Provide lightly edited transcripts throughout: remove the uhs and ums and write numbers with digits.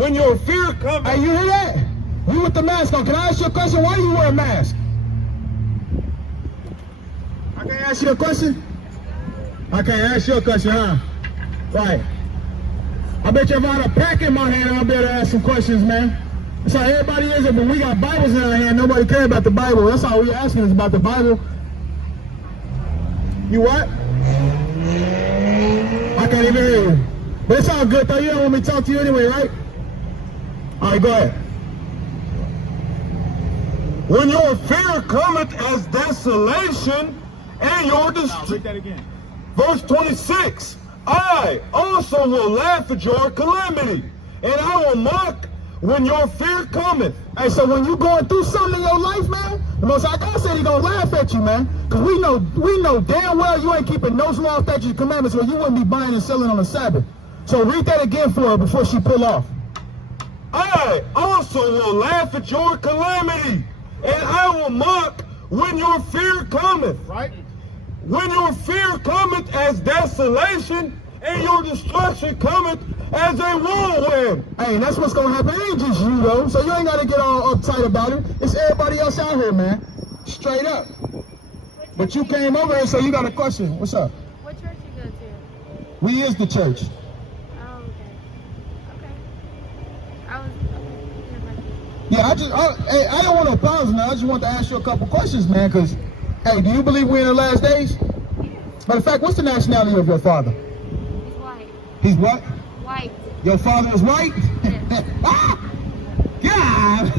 when your fear cometh. Hey, you hear that? You with the mask on. Can I ask you a question? Why do you wear a mask? I can't ask you a question? I can't ask you a question, huh? Right. I bet you if I had a pack in my hand, I'll be able to ask some questions, man. That's how everybody is, but we got Bibles in our hand. Nobody cares about the Bible. That's all we asking is about the Bible. You what? I can't even hear you. But it's all good, though. You don't want me to talk to you anyway, right? All right, go ahead. When your fear cometh as desolation and your destruction. Read that again. Verse 26. I also will laugh at your calamity, and I will mock when your fear cometh. Hey, so when you going through something in your life, man, the Most High God said He gonna laugh at you, man. Cause we know damn well you ain't keeping no law, statutes, and commandments, or you wouldn't be buying and selling on the Sabbath. So read that again for her before she pull off. I also will laugh at your calamity, and I will mock when your fear cometh. Right? When your fear cometh as desolation, and your destruction cometh as a whirlwind. Hey, that's what's gonna happen. It ain't just you though, so you ain't gotta get all uptight about it. It's everybody else out here, man. Straight up. But you came over here, so you got a question. What's up? What church you go to? We is the church. Oh, okay. Okay. Yeah, I don't want to pause now. I just want to ask you a couple questions, man, because, hey, do you believe we're in the last days? Matter of fact, what's the nationality of your father? He's white. He's what? White. Your father is white? Yes. Ah! God,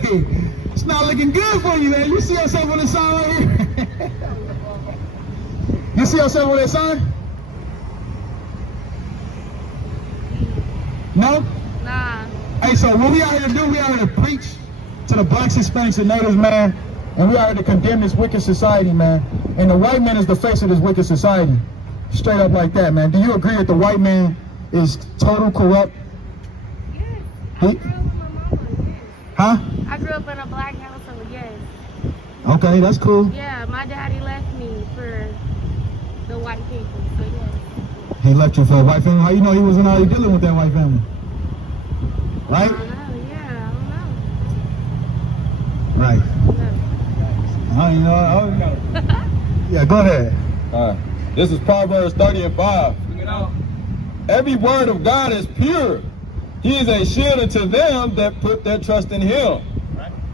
it's not looking good for you, man. You see yourself on the sign right here? You see yourself on that sign? No? Nah. Hey, so what we out here to do, we out here to preach to the blacks, Hispanics, and natives, man. And we out here to condemn this wicked society, man. And the white man is the face of this wicked society. Straight up like that, man. Do you agree that the white man is total corrupt? Yes. I grew up with my mama, yes. Huh? I grew up in a black household, yes. Okay, that's cool. Yeah, my daddy left me for the white people, so yes. He left you for a white family? How you know he wasn't already dealing with that white family? I Right? don't know, yeah, I don't know. Right. You know, yeah, go ahead. This is Proverbs 30 and 5. Every word of God is pure. He is a shield unto them that put their trust in him.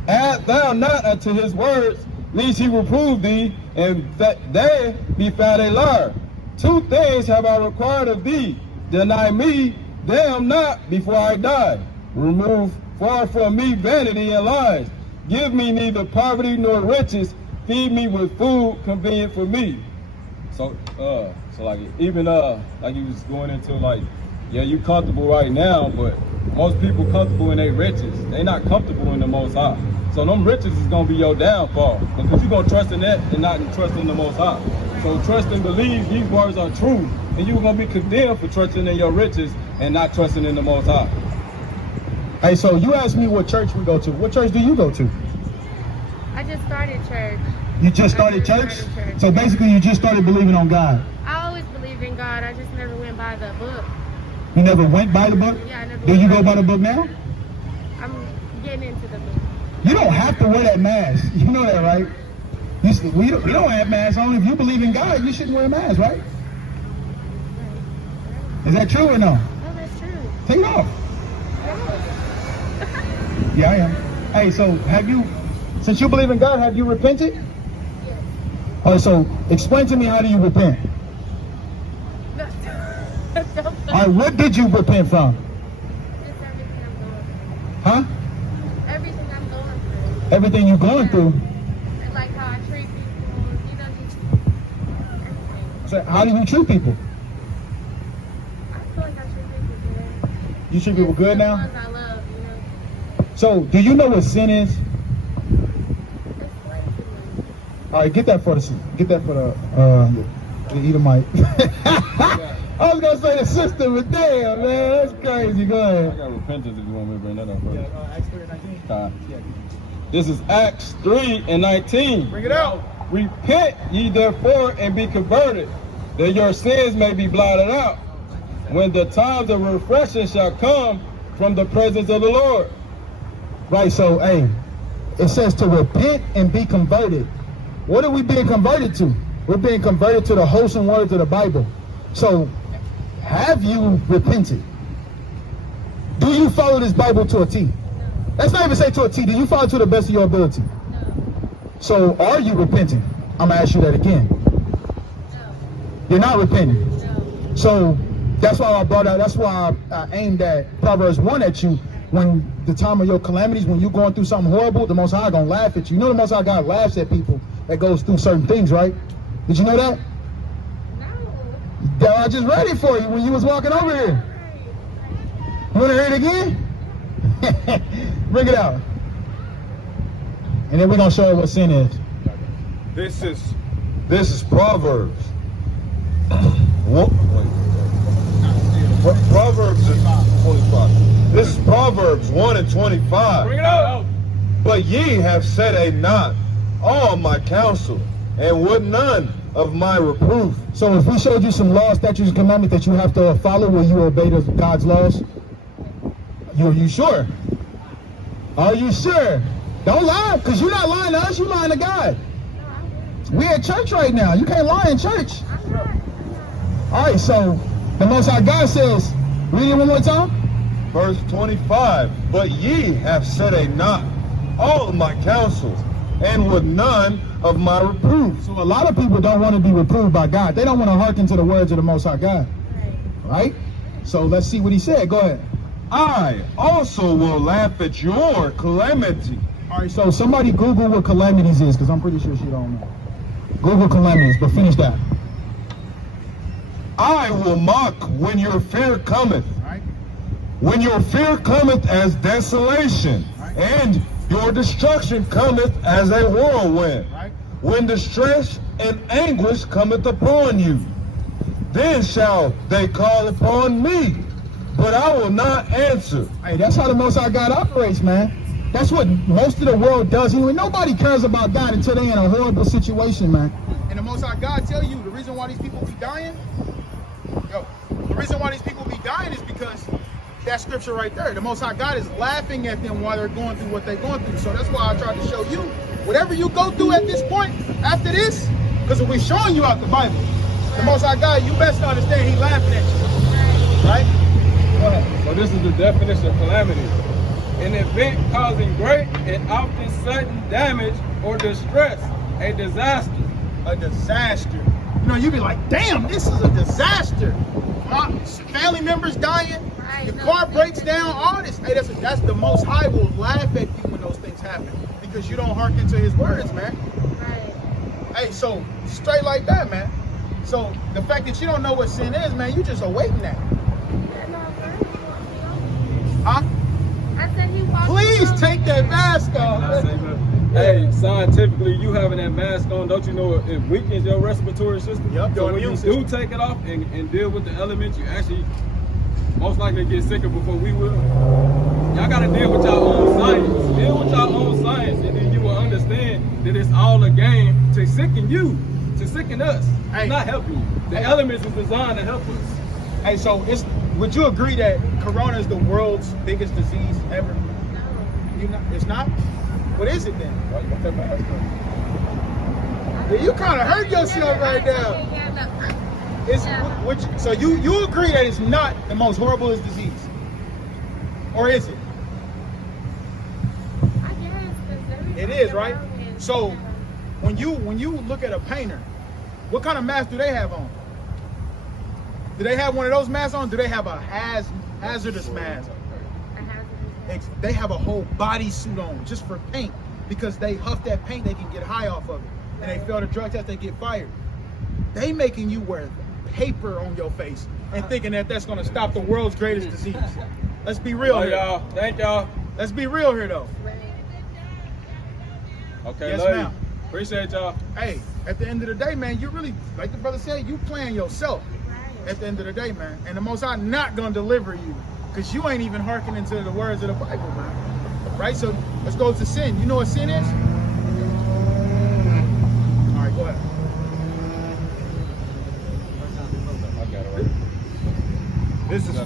Add thou not unto his words, lest he reprove thee, and that they be found a liar. Two things have I required of thee. Deny me them not before I die. Remove far from me vanity and lies. Give me neither poverty nor riches. Feed me with food convenient for me. So like even like you was going into like, yeah, you comfortable right now, but most people comfortable in their riches. They not comfortable in the Most High. So them riches is gonna be your downfall, because you're gonna trust in that and not trust in the Most High. So trust and believe these words are true, and you're gonna be condemned for trusting in your riches and not trusting in the Most High. Hey, so you asked me what church we go to. What church do you go to? I just started church. You just started church? So basically you just started believing on God. I always believed in God, I just never went by the book. You never went by the book? Yeah, I never Do went you by go by the book now? I'm getting into the book. You don't have to wear that mask. You know that, right? We don't have masks on. If you believe in God, you shouldn't wear a mask, right? Is that true or no? Oh, that's true. Take it off. Yeah, I am. Hey, so since you believe in God, have you repented? Yes. Oh, so explain to me, how do you repent? All right, what did you repent from? Just everything I'm going through. Huh? Everything I'm going through. Everything you're going through. And like how I treat people, just everything. So how do you treat people? I feel like I treat people good. You treat people good The now? ones I love, So do you know what sin is? It's slavery. All right, get that for the Edomite. I was gonna say the sister, but damn, man, that's crazy. Go ahead. I got repentance if you want me to bring that up first. Acts 3:19. This is Acts 3 and 19. Bring it out. Repent ye therefore and be converted, that your sins may be blotted out. When the times of refreshing shall come from the presence of the Lord. Right, so, hey, it says to repent and be converted. What are we being converted to? We're being converted to the wholesome words of the Bible. So, have you repented? Do you follow this Bible to a T? Let's not even say to a T. Do you follow it to the best of your ability? So, are you repenting? I'm going to ask you that again. You're not repenting. So, that's why I brought out, that's why I aimed at Proverbs 1 at you. When the time of your calamities, when you're going through something horrible, the Most High gonna laugh at you. You know the Most High God laughs at people that goes through certain things, right? Did you know that? No. I just read it for you when you was walking over here. You want to hear it again? Bring it out. And then we're gonna show you what sin is. This is Proverbs. Proverbs is 25. This is Proverbs 1 and 25. Bring it out. But ye have set a knot all my counsel, and would none of my reproof. So if we showed you some laws, statutes, and commandments that you have to follow, will you obey God's laws? Are you sure? Are you sure? Don't lie, because you're not lying to us, you're lying to God. We're at church right now. You can't lie in church. All right, so the Most High God says, read it one more time. Verse 25, but ye have set a knot all my counsels, and would none of my reproof. So a lot of people don't want to be reproved by God. They don't want to hearken to the words of the Most High God. Right? So let's see what he said. Go ahead. I also will laugh at your calamity. All right, so somebody Google what calamities is, because I'm pretty sure she don't know. Google calamities, but finish that. I will mock when your fear cometh. Right. When your fear cometh as desolation, right, and your destruction cometh as a whirlwind. Right. When distress and anguish cometh upon you, then shall they call upon me, but I will not answer. Hey, that's how the Most High God operates, man. That's what most of the world does. You know, nobody cares about God until they're in a horrible situation, man. And the Most High God tell you the reason why these people be dying, the reason why these people be dying is because that scripture right there. The Most High God is laughing at them while they're going through what they're going through. So that's why I tried to show you, whatever you go through at this point, after this, because we're showing you out the Bible, the Most High God, you best understand He laughing at you. Right? Go ahead. So this is the definition of calamity. An event causing great and often sudden damage or distress. A disaster. A disaster. You know, you be like, damn, this is a disaster. My family members dying, your car breaks down, all this. Hey, that's the Most High will laugh at you when those things happen because you don't hearken to His words, man. Right. Hey, so straight like that, man. So the fact that you don't know what sin is, man, you just awaiting that. Huh? I said he walked. Please take that mask off. Hey, scientifically, you having that mask on, don't you know it weakens your respiratory system? Yep. So when you do take it off and deal with the elements, you actually most likely get sicker before we will. Y'all gotta deal with your own science. Deal with your own science, and then you will understand that it's all a game to sicken you, to sicken us. Hey. It's not helping you. The elements is designed to help us. Hey, so would you agree that Corona is the world's biggest disease ever? No. It's not? What is it then? Why you got that mask on? Yeah, you kind of hurt yourself right now. So you agree that it's not the most horriblest disease? Or is it? I guess. It is, right? So when you look at a painter, what kind of mask do they have on? Do they have one of those masks on? Do they have a hazardous mask? They have a whole bodysuit on just for paint because they huff that paint, they can get high off of it. And they fail the drug test, they get fired. They making you wear paper on your face and thinking that that's going to stop the world's greatest disease. Let's be real here. Y'all. Thank y'all. Let's be real here, though. Okay, yes, love ma'am. you. Appreciate y'all. Hey, at the end of the day, man, you really, like the brother said, you playing yourself at the end of the day, man. And the Most High not going to deliver you because you ain't even hearkening to the words of the Bible, man. Right? So let's go to sin. You know what sin is? All right, go ahead. This is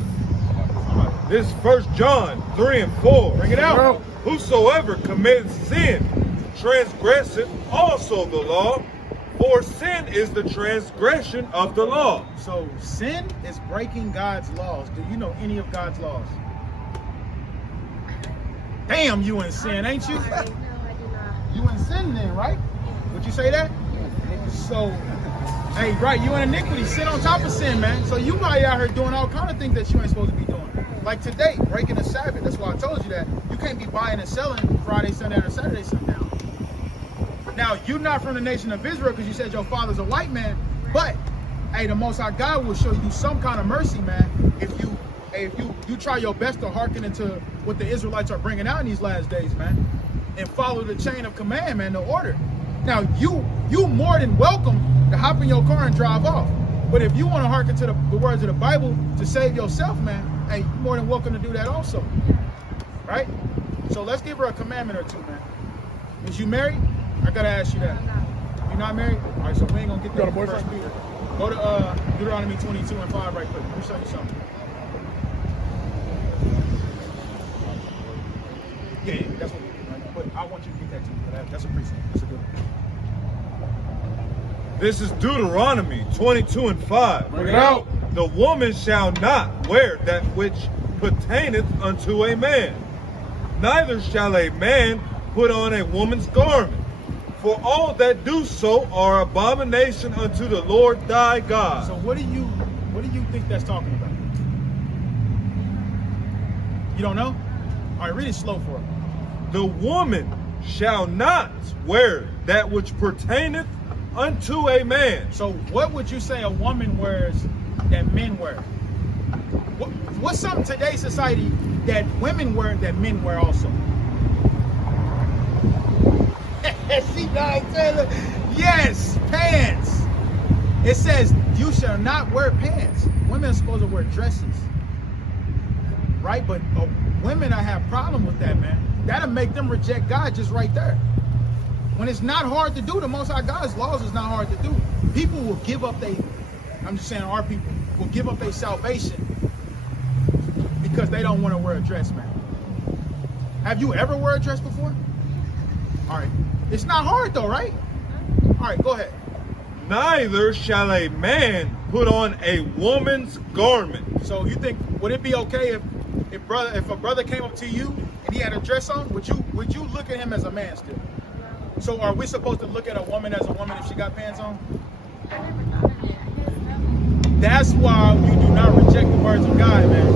This is 1 John 3 and 4. Bring it out. Whosoever commits sin transgresseth also the law, for sin is the transgression of the law. So sin is breaking God's laws. Do you know any of God's laws? Damn, you in sin, ain't you? No, I do not. You in sin then, right? Would you say that? So, hey, right, you in iniquity, sin on top of sin, man. So you probably out here doing all kind of things that you ain't supposed to be doing. Like today, breaking the Sabbath. That's why I told you that. You can't be buying and selling Friday, Sunday, or Saturday, sundown. Now, you're not from the nation of Israel because you said your father's a white man. But, hey, the Most High God will show you some kind of mercy, man, if you try your best to hearken into what the Israelites are bringing out in these last days, man, and follow the chain of command, man, the order. Now, you more than welcome to hop in your car and drive off. But if you want to hearken to the words of the Bible to save yourself, man, hey, you're more than welcome to do that also. Right? So let's give her a commandment or two, man. Is you married? I gotta ask you that. You're not married? All right, so we ain't gonna get that. First Peter. Go to Deuteronomy 22 and 5 right quick. Let me show you something. Yeah, that's what we do, right? But I want you to get that too. That's a precept. That's a good one. This is Deuteronomy 22 and 5. Bring it out. The woman shall not wear that which pertaineth unto a man, neither shall a man put on a woman's garment. For all that do so are abomination unto the Lord thy God. So what do you think that's talking about? You don't know? All right, read it slow for me. The woman shall not wear that which pertaineth unto a man. So what would you say a woman wears that men wear? What's something today's society that women wear that men wear also? See, Taylor? Yes, pants. It says you shall not wear pants. Women are supposed to wear dresses, right? But women, I have problem with that, man. That'll make them reject God just right there. When it's not hard to do, the Most High God's laws is not hard to do. People will give up I'm just saying our people will give up their salvation because they don't want to wear a dress, man. Have you ever wear a dress before? All right. It's not hard though, right? All right, go ahead. Neither shall a man put on a woman's garment. So you think, would it be okay if a brother came up to you and he had a dress on, would you look at him as a man still? So are we supposed to look at a woman as a woman if she got pants on? I never thought of it. I guess no. That's why you do not reject the words of God, man.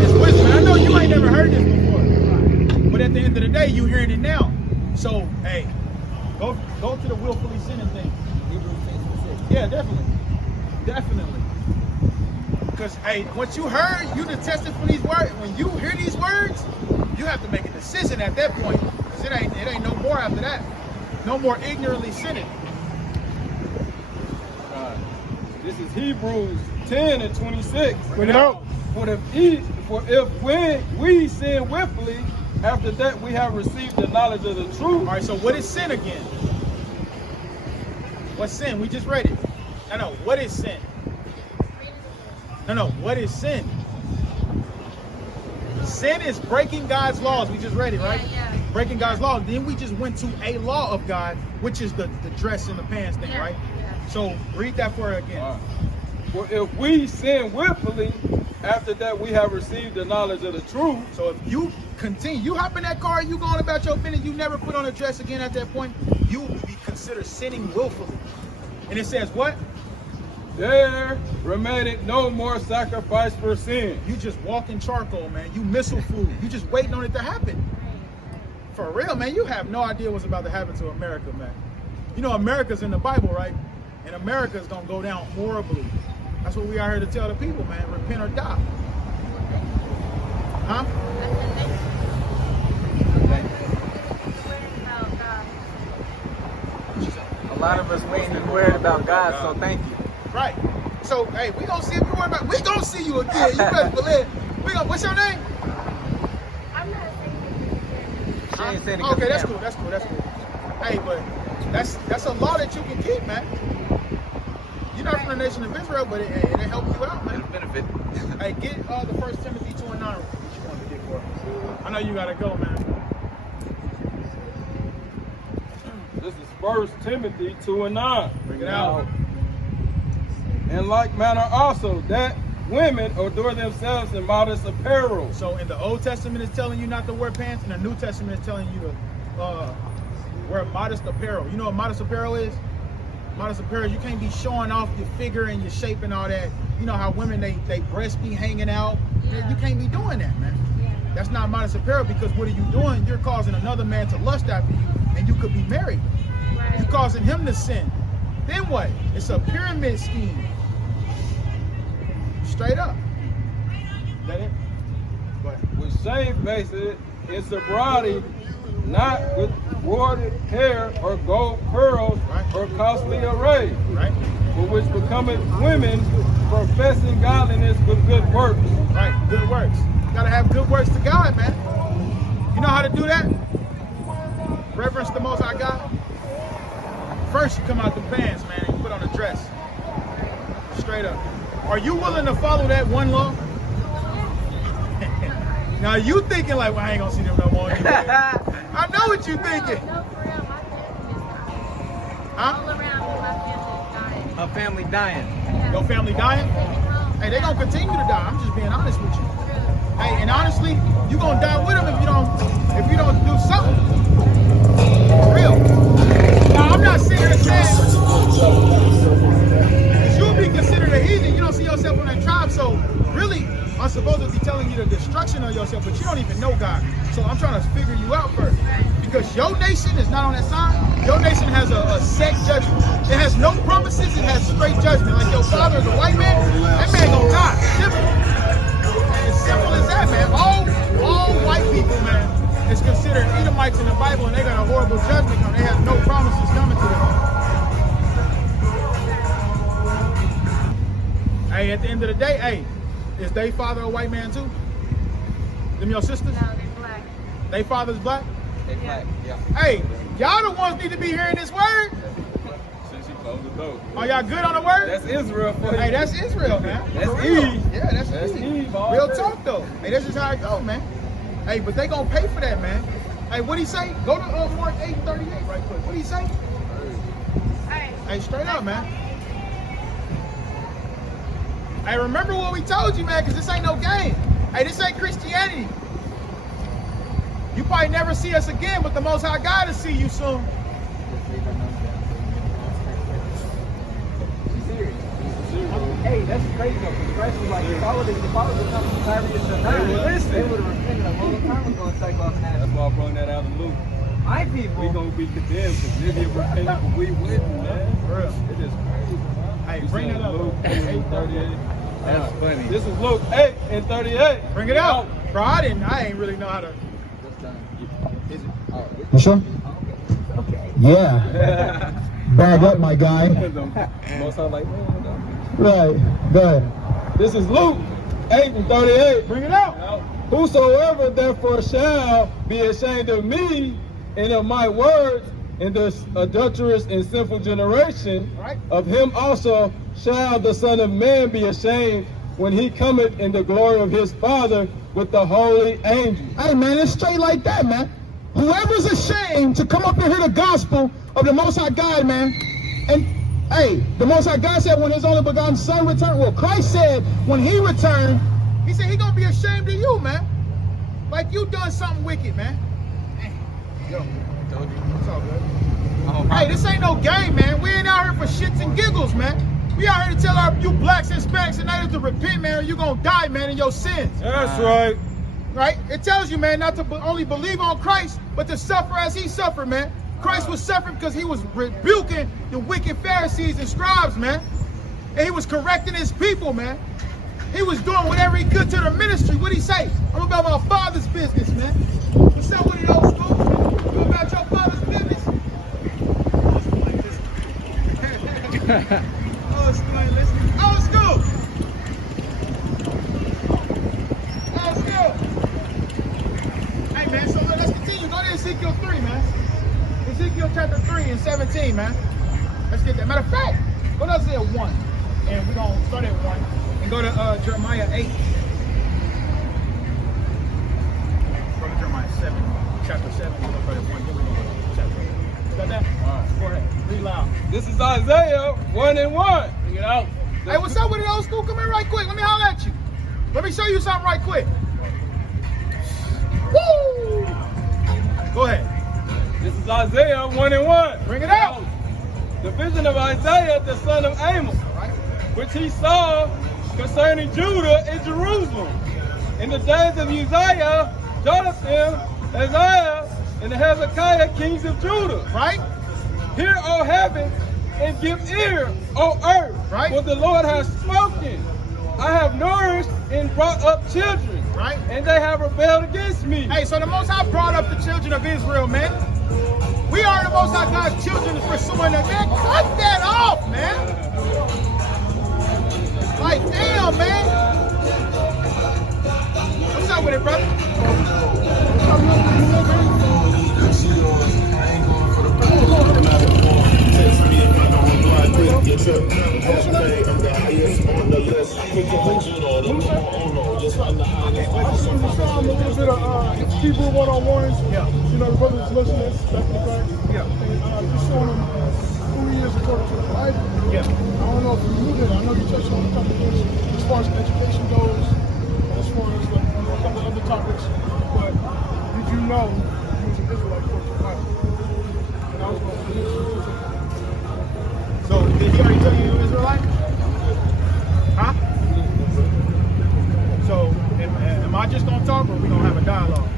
It's wisdom. I know you ain't never heard this before, but at the end of the day, you hearing it now. So, hey, go to the willfully sinning thing. Yeah, definitely. Because, hey, once you heard, you done tested for these words. When you hear these words, you have to make a decision at that point. Because it ain't no more after that. No more ignorantly sinning. This is Hebrews 10 and 26. Bring it out. For if we sin willfully, after that we have received the knowledge of the truth. All right, so what is sin again? What's sin? We just read it. No, what is sin? No, what is sin? Sin is breaking God's laws. We just read it, right? Yeah. Breaking God's laws. Then we just went to a law of God, which is the dress and the pants thing, Yeah. right? So read that for her again. For if we sin willfully, after that we have received the knowledge of the truth. So if you continue, you hop in that car, you going about your business, you never put on a dress again at that point, you will be considered sinning willfully. And it says what? There remaineth no more sacrifice for sin. You just walking charcoal, man. You missile food. You just waiting on it to happen. For real, man, you have no idea what's about to happen to America, man. You know America's in the Bible, right? And America's gonna go down horribly. That's what we are here to tell the people, man. Repent or die. Huh? A lot of us we ain't even worried about God, so thank you. Right. So, hey, we gonna see if you worry about. We gonna see you again. You better believe. What's your name? I'm not saying She ain't saying it Okay, that's camera. cool. That's cool. Hey, but that's a law that you can keep, man. You're not from the nation of Israel, but it help you out, man. It'll benefit. Hey, get the 1 Timothy 2:9. What you want to get for? I know you gotta go, man. This is 1 Timothy 2:9. Bring it out. In like manner also, that women adore themselves in modest apparel. So in the Old Testament, it's telling you not to wear pants, and the New Testament is telling you to wear modest apparel. You know what modest apparel is? Modest apparel, you can't be showing off your figure and your shape and all that. You know how women, they breasts be hanging out. Yeah. You can't be doing that, man. Yeah. That's not modest apparel, because what are you doing? You're causing another man to lust after you, and you could be married. Right. You're causing him to sin. Then what? It's a pyramid scheme. Straight up. Is that it? Go ahead. With shamefaced in sobriety, not with warded hair or gold curls or costly array, Right? but which becometh women professing godliness with good works. Right. Good works. You gotta have good works to God, man. You know how to do that? Reverence the Most High God. First, you come out the pants, man, and you put on a dress. Straight up. Are you willing to follow that one law? Now you thinking like, well, I ain't gonna see them no more. I know what you thinking. No, for real, my family is dying. Huh? All around me, my family is dying. A family dying. Yeah. Your family dying? Hey, they gonna continue to die. I'm just being honest with you. Hey, and honestly, you gonna die with them if you don't do something. For real. Now I'm not sitting here saying, because you'll be considered a heathen. You don't see yourself in that tribe, so really, I'm supposed to be telling you the destruction of yourself, but you don't even know God. So I'm trying to figure you out first. Because your nation is not on that side. Your nation has a set judgment. It has no promises, it has straight judgment. Like your father is a white man, that man gonna die. Simple. As simple as that, man. All white people, man, is considered Edomites in the Bible, and they got a horrible judgment coming. They have no promises coming to them. Hey, at the end of the day, hey, is they father a white man too? Them your sisters? No, they're black. They father's black? They black. Yeah. Hey, y'all the ones need to be hearing this word. Since you closed the door. Are y'all good on the word? That's Israel for you. Hey, that's Israel, man. That's For real. Eve. Yeah, that's That's Eve. Eve Real already. talk though. Hey, this is how it go, man. Hey, but they gonna pay for that, man. Hey, what'd he say? Go to Mark 8:38 right quick. What'd he say? Hey. Hey, straight up, man. Hey, remember what we told you, man, because this ain't no game. Hey, this ain't Christianity. You probably never see us again, but the Most High God will see you soon. Hey, that's crazy though, because Christ was like, if I would have come from Tyrus to Listen. they would have repented a long time ago and started off That's why I brought that out of Luke. My people. We gonna be condemned because they didn't repent, but we wouldn't, man. For real. It is crazy, man. Hey, You bring said that up. Luke 8:38. That's funny. This is Luke 8:38. Bring it out. Bro, I ain't really know how to. Is it? You sure? Okay. Yeah. Bag up, my guy. Most I'm like, man, Right. Good. this is Luke 8:38. Bring it out. Whosoever therefore shall be ashamed of me and of my words in this adulterous and sinful generation, Right. of him also shall the Son of Man be ashamed when he cometh in the glory of his Father with the holy angels. Hey, man, it's straight like that, man. Whoever's ashamed to come up and hear the gospel of the Most High God, man, and hey, the Most High God said when his only begotten Son returned, well, Christ said when he returned, he said he gonna be ashamed of you, man. Like you done something wicked, man. Yo, Told you. it's all good. Oh, Hey, this ain't no game, man. We ain't out here for shits and giggles, man. We out here to tell you blacks, Hispanics, and natives to repent, man, or you gonna die, man, in your sins. That's right. Right? It tells you, man, not to only believe on Christ, but to suffer as he suffered, man. Christ was suffering because he was rebuking the wicked Pharisees and scribes, man. And he was correcting his people, man. He was doing whatever he could to the ministry. What'd he say? I'm about my father's business, man. What's up with it, old school? You about your father's business? Old school ain't listening. Old school! Old school! Hey, man, so let's continue. Go to Ezekiel 3, man. Ezekiel chapter 3 and 17, man. Let's get that. Matter of fact, go to Isaiah 1. and we're going to start at 1 and go to Jeremiah 8. Go to Jeremiah 7, chapter 7. We're going to start at 1. Then we're going to go to chapter 8. Got that? All right. Go ahead. Read loud. This is Isaiah 1 and 1. Bring it out. Hey, what's up with it, old school? Come here right quick. Let me holler at you. Let me show you something right quick. Woo! Go ahead. This is Isaiah 1 and 1. Bring it out. The vision of Isaiah, the son of Amos, which he saw concerning Judah and Jerusalem in the days of Uzziah, Jotham, Isaiah, and Hezekiah, kings of Judah. Right? Hear, O heaven, and give ear, O earth, right? For the Lord has spoken. I have nourished and brought up children, right? And they have rebelled against me. Hey, so the Most High brought up the children of Israel, man. We are the Most High God's children pursuing them, man. Cut that off, man. Like, damn, man. What's up with it, brother? It's Hebrew one-on-ones. Yeah. You know, the brothers listening back in the crack. Yeah. And just showing them who he is according to the Bible. Yeah. I don't know if you knew that. I know you touched on a couple of things as far as education goes, as far as like, a couple of other topics. But did you know he was an Israelite according to the Bible? And I was going to do this. So, did he already tell you you were Israelite? Huh? So, am I just going to talk or are we going to have a dialogue?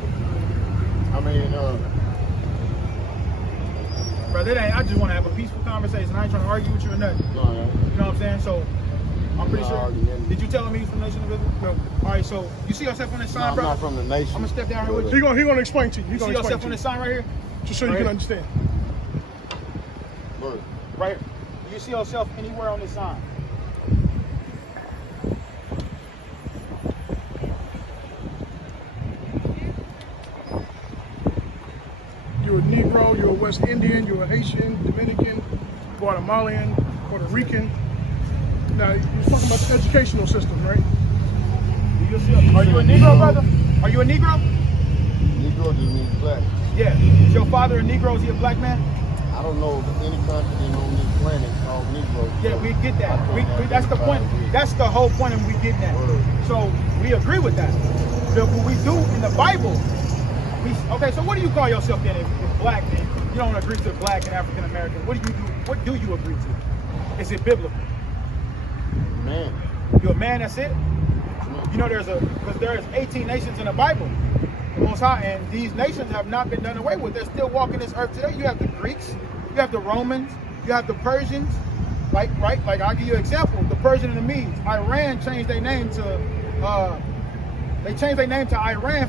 I mean, Brother, I just want to have a peaceful conversation. I ain't trying to argue with you or nothing. You know what I'm saying? So, I'm pretty sure. Did you tell him he's from the Nation of Israel? No. All right, so you see yourself on this sign, bro? I'm not from the nation. I'm going to step down here with you. He gonna explain to you. You see yourself on this sign right here? Just so you can understand. Look. Right here. Do you see yourself anywhere on this sign? You're a Negro, you're a West Indian, you're a Haitian, Dominican, Guatemalan, Puerto Rican. Now, you're talking about the educational system, right? Are you a Negro, brother? Are you a Negro? Negro just means black. Yeah. Is your father a Negro? Is he a black man? I don't know any continent on this planet called Negro. Yeah, we get that. That's the point. That's the whole point, and we get that. So we agree with that. So what we do in the Bible, okay. So what do you call yourself then? If black, then you don't agree to black and African American. What do you do? What do you agree to? Is it biblical? Man. You're a man. That's it. You know, because there's 18 nations in the Bible. The Most High, and these nations have not been done away with. They're still walking this earth today. You have the Greeks, you have the Romans, you have the Persians, right? Like I'll give you an example. The Persian and the Medes. Iran changed their name to Iran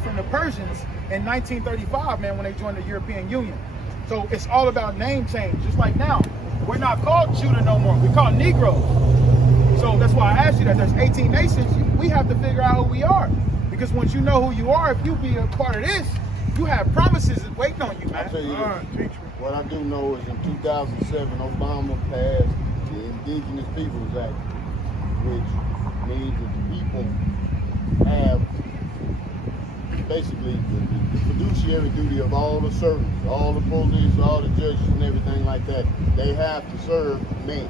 from the Persians in 1935, man, when they joined the European Union. So it's all about name change. Just like now, we're not called Judah no more. We're called Negro. So that's why I asked you that. There's 18 nations. We have to figure out who we are. Because once you know who you are, if you be a part of this, you have promises waiting on you, man. I'll tell you this, what I do know is in 2007, Obama passed the Indigenous Peoples Act, which means that the people have basically the fiduciary duty of all the servants, all the police, all the judges and everything like that. They have to serve men.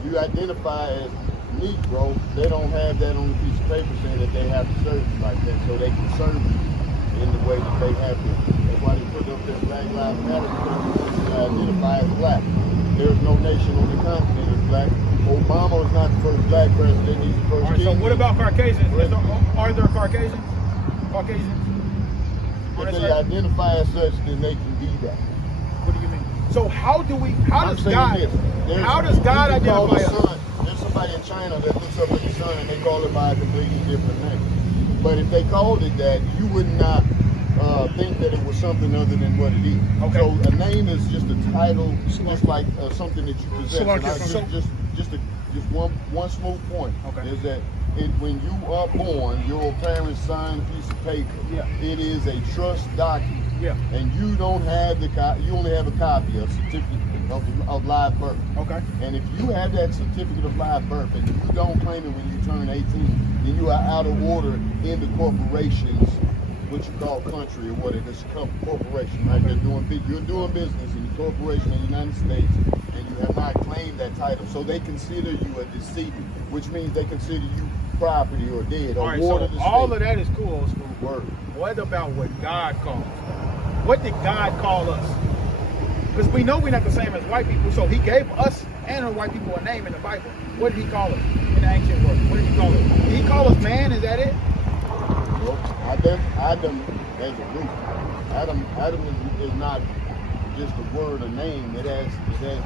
If you identify as Negro, they don't have that on a piece of paper saying that they have to serve you like that, so they can serve you in the way that they have to. That's why they put up their Black Lives Matter, because they identify as black. There's no nation on the continent that's black. Obama was not the first black president, he's the first king. So what about Caucasians? Are there Caucasians? If they identify as such, then they can be that. What do you mean? So how does God identify us? There's somebody in China that looks up at the sun and they call it by a completely different name. But if they called it that, you would not think that it was something other than what it is. Okay. So a name is just a title, just like something that you possess. Just one smooth point is that when you are born, your parents sign a piece of paper. Yeah. It is a trust document. Yeah. And you don't have you only have a copy of certificate of live birth. Okay. And if you have that certificate of live birth and you don't claim it when you turn 18, then you are out of order in the corporations, what you call country or what it is, corporation, right? You're doing business in the corporation in the United States, and you have not claimed that title. So they consider you a decedent, which means they consider you property or dead or ward of the state. All of that is cool, old school. Word. What about what God calls us? What did God call us? Because we know we're not the same as white people, so he gave us and the white people a name in the Bible. What did he call us in the ancient world? What did he call us? Did he call us man? Is that it? Well, Adam as a group. Adam is not just a word or name. It has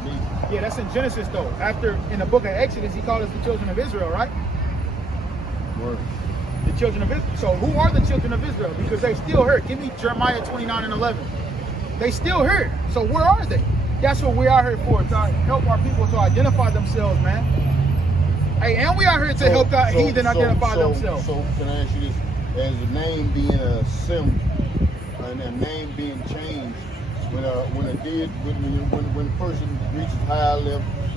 meaning. Yeah, that's in Genesis though. After in the book of Exodus, he called us the children of Israel, right? Word. The children of Israel. So who are the children of Israel? Because they still hurt. Give me Jeremiah 29 and 11. They still hurt. So where are they? That's what we are here for, to help our people to identify themselves, man. Hey, and we are here to help the heathen identify themselves. So can I ask you this? As a name being a symbol and a name being changed, when a person reaches higher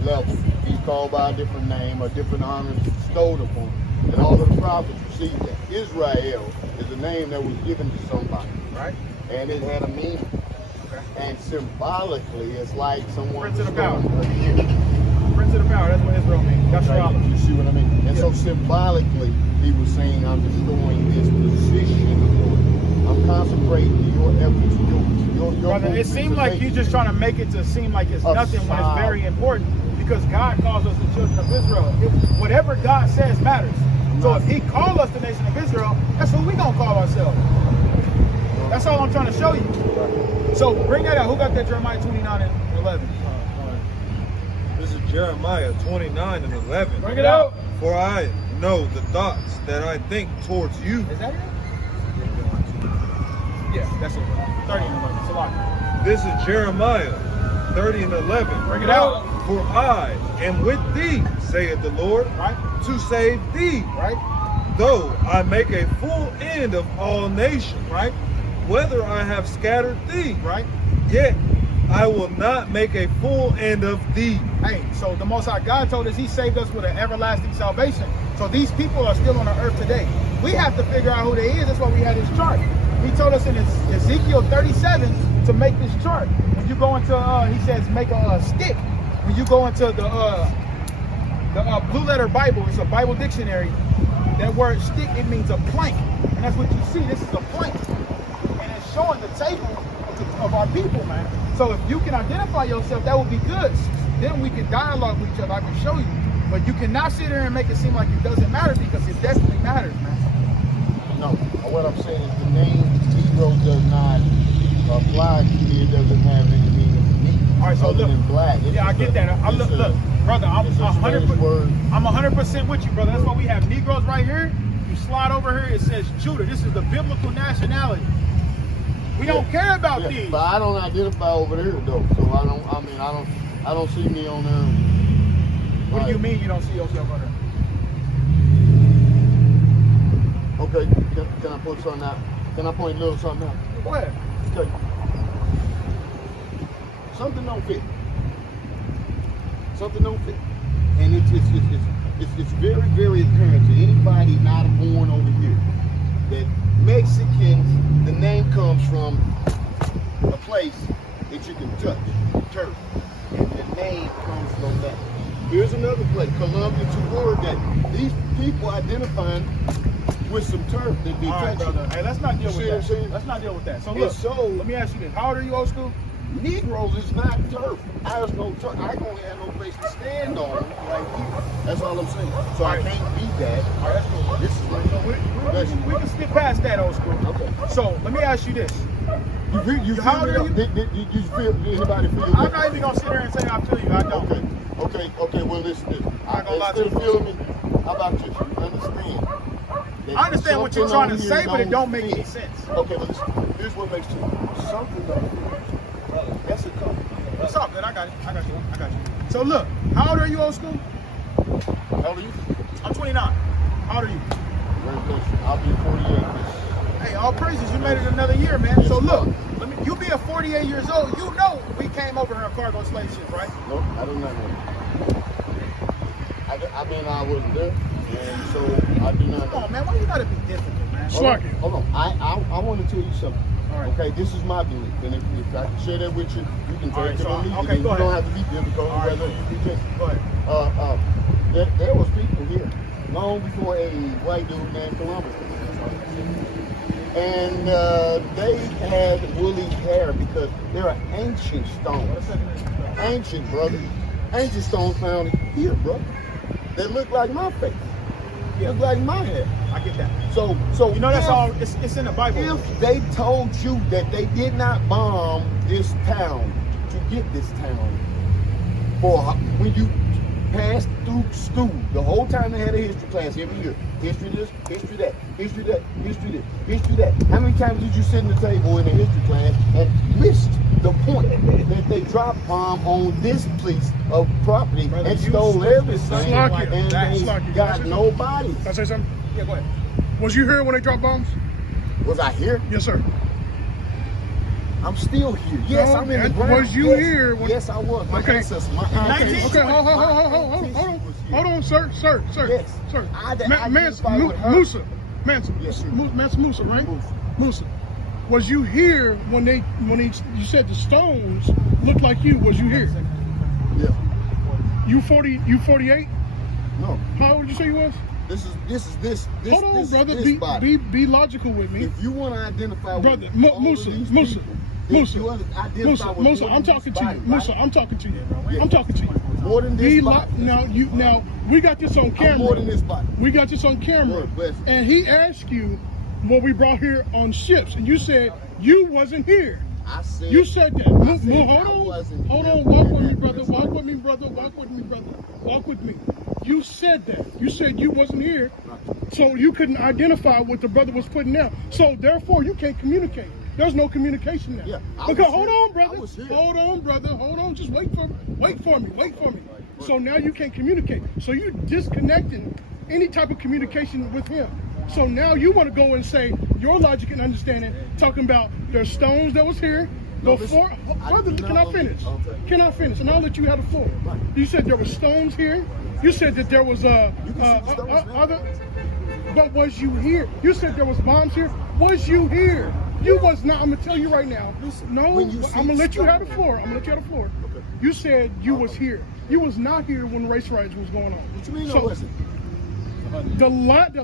level, he's called by a different name or different honor bestowed upon him. And all of the prophets received that. Israel is a name that was given to somebody, right? And it had a meaning. Okay. And symbolically, it's like someone Prince of the power. Prince of the power. That's what Israel means. That's right. You see what I mean? And so symbolically, he was saying, I'm destroying this position of yours. I'm consecrating your efforts, your brother, it seems like you're just trying to make it to seem like it's nothing when it's very important, because God calls us the children of Israel. Whatever God says matters. So if he called us the nation of Israel, that's what we gonna call ourselves. That's all I'm trying to show you. So bring that out. Who got that Jeremiah 29 and 11? This is Jeremiah 29 and 11. Bring it out. For I know the thoughts that I think towards you. Is that it? Yeah, that's it. 30 and 11. It's a lot. This is Jeremiah 30 and 11. Bring it out. For I am with thee, saith the Lord, right, to save thee, right, though I make a full end of all nations, right, whether I have scattered thee, right, yet I will not make a full end of thee. Hey, so the Most High God told us he saved us with an everlasting salvation. So these people are still on the earth today. We have to figure out who they is. That's why we had this chart. He told us in Ezekiel 37 to make this chart. When you go into, he says make a stick. When you go into the Blue Letter Bible, it's a Bible dictionary. That word stick, it means a plank. And that's what you see. This is a plank. And it's showing the table of our people, man. So if you can identify yourself, that would be good. Then we can dialogue with each other. I can show you. But you cannot sit there and make it seem like it doesn't matter, because it definitely matters, man. No, what I'm saying is the name Negro does not apply to me. It doesn't have any meaning to me. All right, so other look, than black. Yeah, I get that. Look, brother, I'm 100% with you, brother. That's why we have Negroes right here. You slide over here, it says Judah. This is the biblical nationality. We don't care about these. But I don't identify over there though. So I don't see me on there. What do you mean you don't see yourself on there? Okay, can I point something out? Can I point a little something out? Go ahead. Okay. Something don't fit. Something don't fit. And it's very, very apparent to anybody not born over here that Mexicans, the name comes from a place that you can touch, turf. And the name comes from that. Here's another place, Columbia to Oregon. These people identifying with some turf that they touch. Brother. Hey, let's not deal with that. Let's not deal with that. So look, let me ask you this. How old are you, old school? Negroes is not turf. There's no turf. I don't have no place to stand on like you. That's all I'm saying. So I can't beat that. All right, that's cool. This is like, we can skip past that, old school. Okay. So let me ask you this. How old are you? Did anybody feel I'm not even gonna sit there and say I feel you. I don't. Okay. Well, listen. I ain't gonna lie to you. Feeling me? How about you? Understand? I understand what you're trying to say, but it don't make any sense. Okay, but listen. Here's what makes sense. Something don't fit. That's a couple. It's all good. I got you. So look, how old are you, old school? How old are you? I'm 29. How old are you? Very close. I'll be 48. Hey, all praises. You made it another year, man. So look, let being 48 years old, you know we came over here on cargo slave ships, right? No, I do not know. I mean, I wasn't there, and so I do not know. Come on, man. Why you gotta be difficult, man? Hold on. I want to tell you something. All right. Okay, this is my belief, and if I can share that with you, you can All right, take it so, or leave okay, it. go You don't ahead. have to be difficult. All right, Whether you just Go ahead. there was people here long before a white dude named Columbus. And they had woolly hair because there are ancient stones. Ancient, brother. Ancient stones found here, brother. They look like my face. Look like my hair. I get that. So You know that's all. It's in the Bible. if they told you that they did not bomb this town to get this town, for when you passed through school, the whole time they had a history class every year, history this, history that, history that, history this, history that. How many times did you sit in the table in a history class and missed the point that they dropped bomb on this piece of property Brother, and you stole everything Slocky. and they Slocky. got no bodies? Can I say something? Yeah, go ahead. Was you here when they dropped bombs? Was I here? Yes, sir. I'm still here. Yes, No, I'm in the and ground. was you Yes. here when- Yes, I was. My Okay. ancestors. My Okay, ancestors. hold on, sir. Yes. Musa, Mansa, Yes, sir. Mansa Musa, right? Musa. Musa. Was you here when you said the stones looked like you? Was you here? Yeah. You 48? No. How old did you say you was? This is Hold on, this, brother. This body. Be logical with me. If you want to identify Brother, with all Musa, of these Musa, people, then Musa, you identify Musa, with Musa, more I'm than talking this to you. body, Musa, right? I'm talking to you. Yeah. I'm talking to you. More than this body. Now we got this on I'm camera. more than this body. We got this on camera. Lord bless you. And he asked you what we brought here on ships, and you said you wasn't here. I said. You said that. I said I Hold wasn't on. here Walk when with me, that brother. happened. Walk with me, brother. Walk with me. You said that. You said you wasn't here, so you couldn't identify what the brother was putting down. So therefore, you can't communicate. There's no communication there. Yeah, I Because was hold here. on, brother. I was here. Hold on, brother. Hold on. Just wait for me. So now you can't communicate. So you disconnecting any type of communication with him. So now you want to go and say your logic and understanding, talking about there's stones that was here No, before. listen, I Brother, do can not I finish? believe- okay. Can I finish? And I'll let you have the floor. You said there were stones here. You said that there was You can see the stones now. other. But was you here? You said there was bombs here. Was you here? You was not. I'm gonna tell you right now. No, when you see I'm gonna let you have the stones- floor. I'm gonna let you have the floor. Okay. You said you was here. You was not here when race riots was going on. What you mean? So, I wasn't? the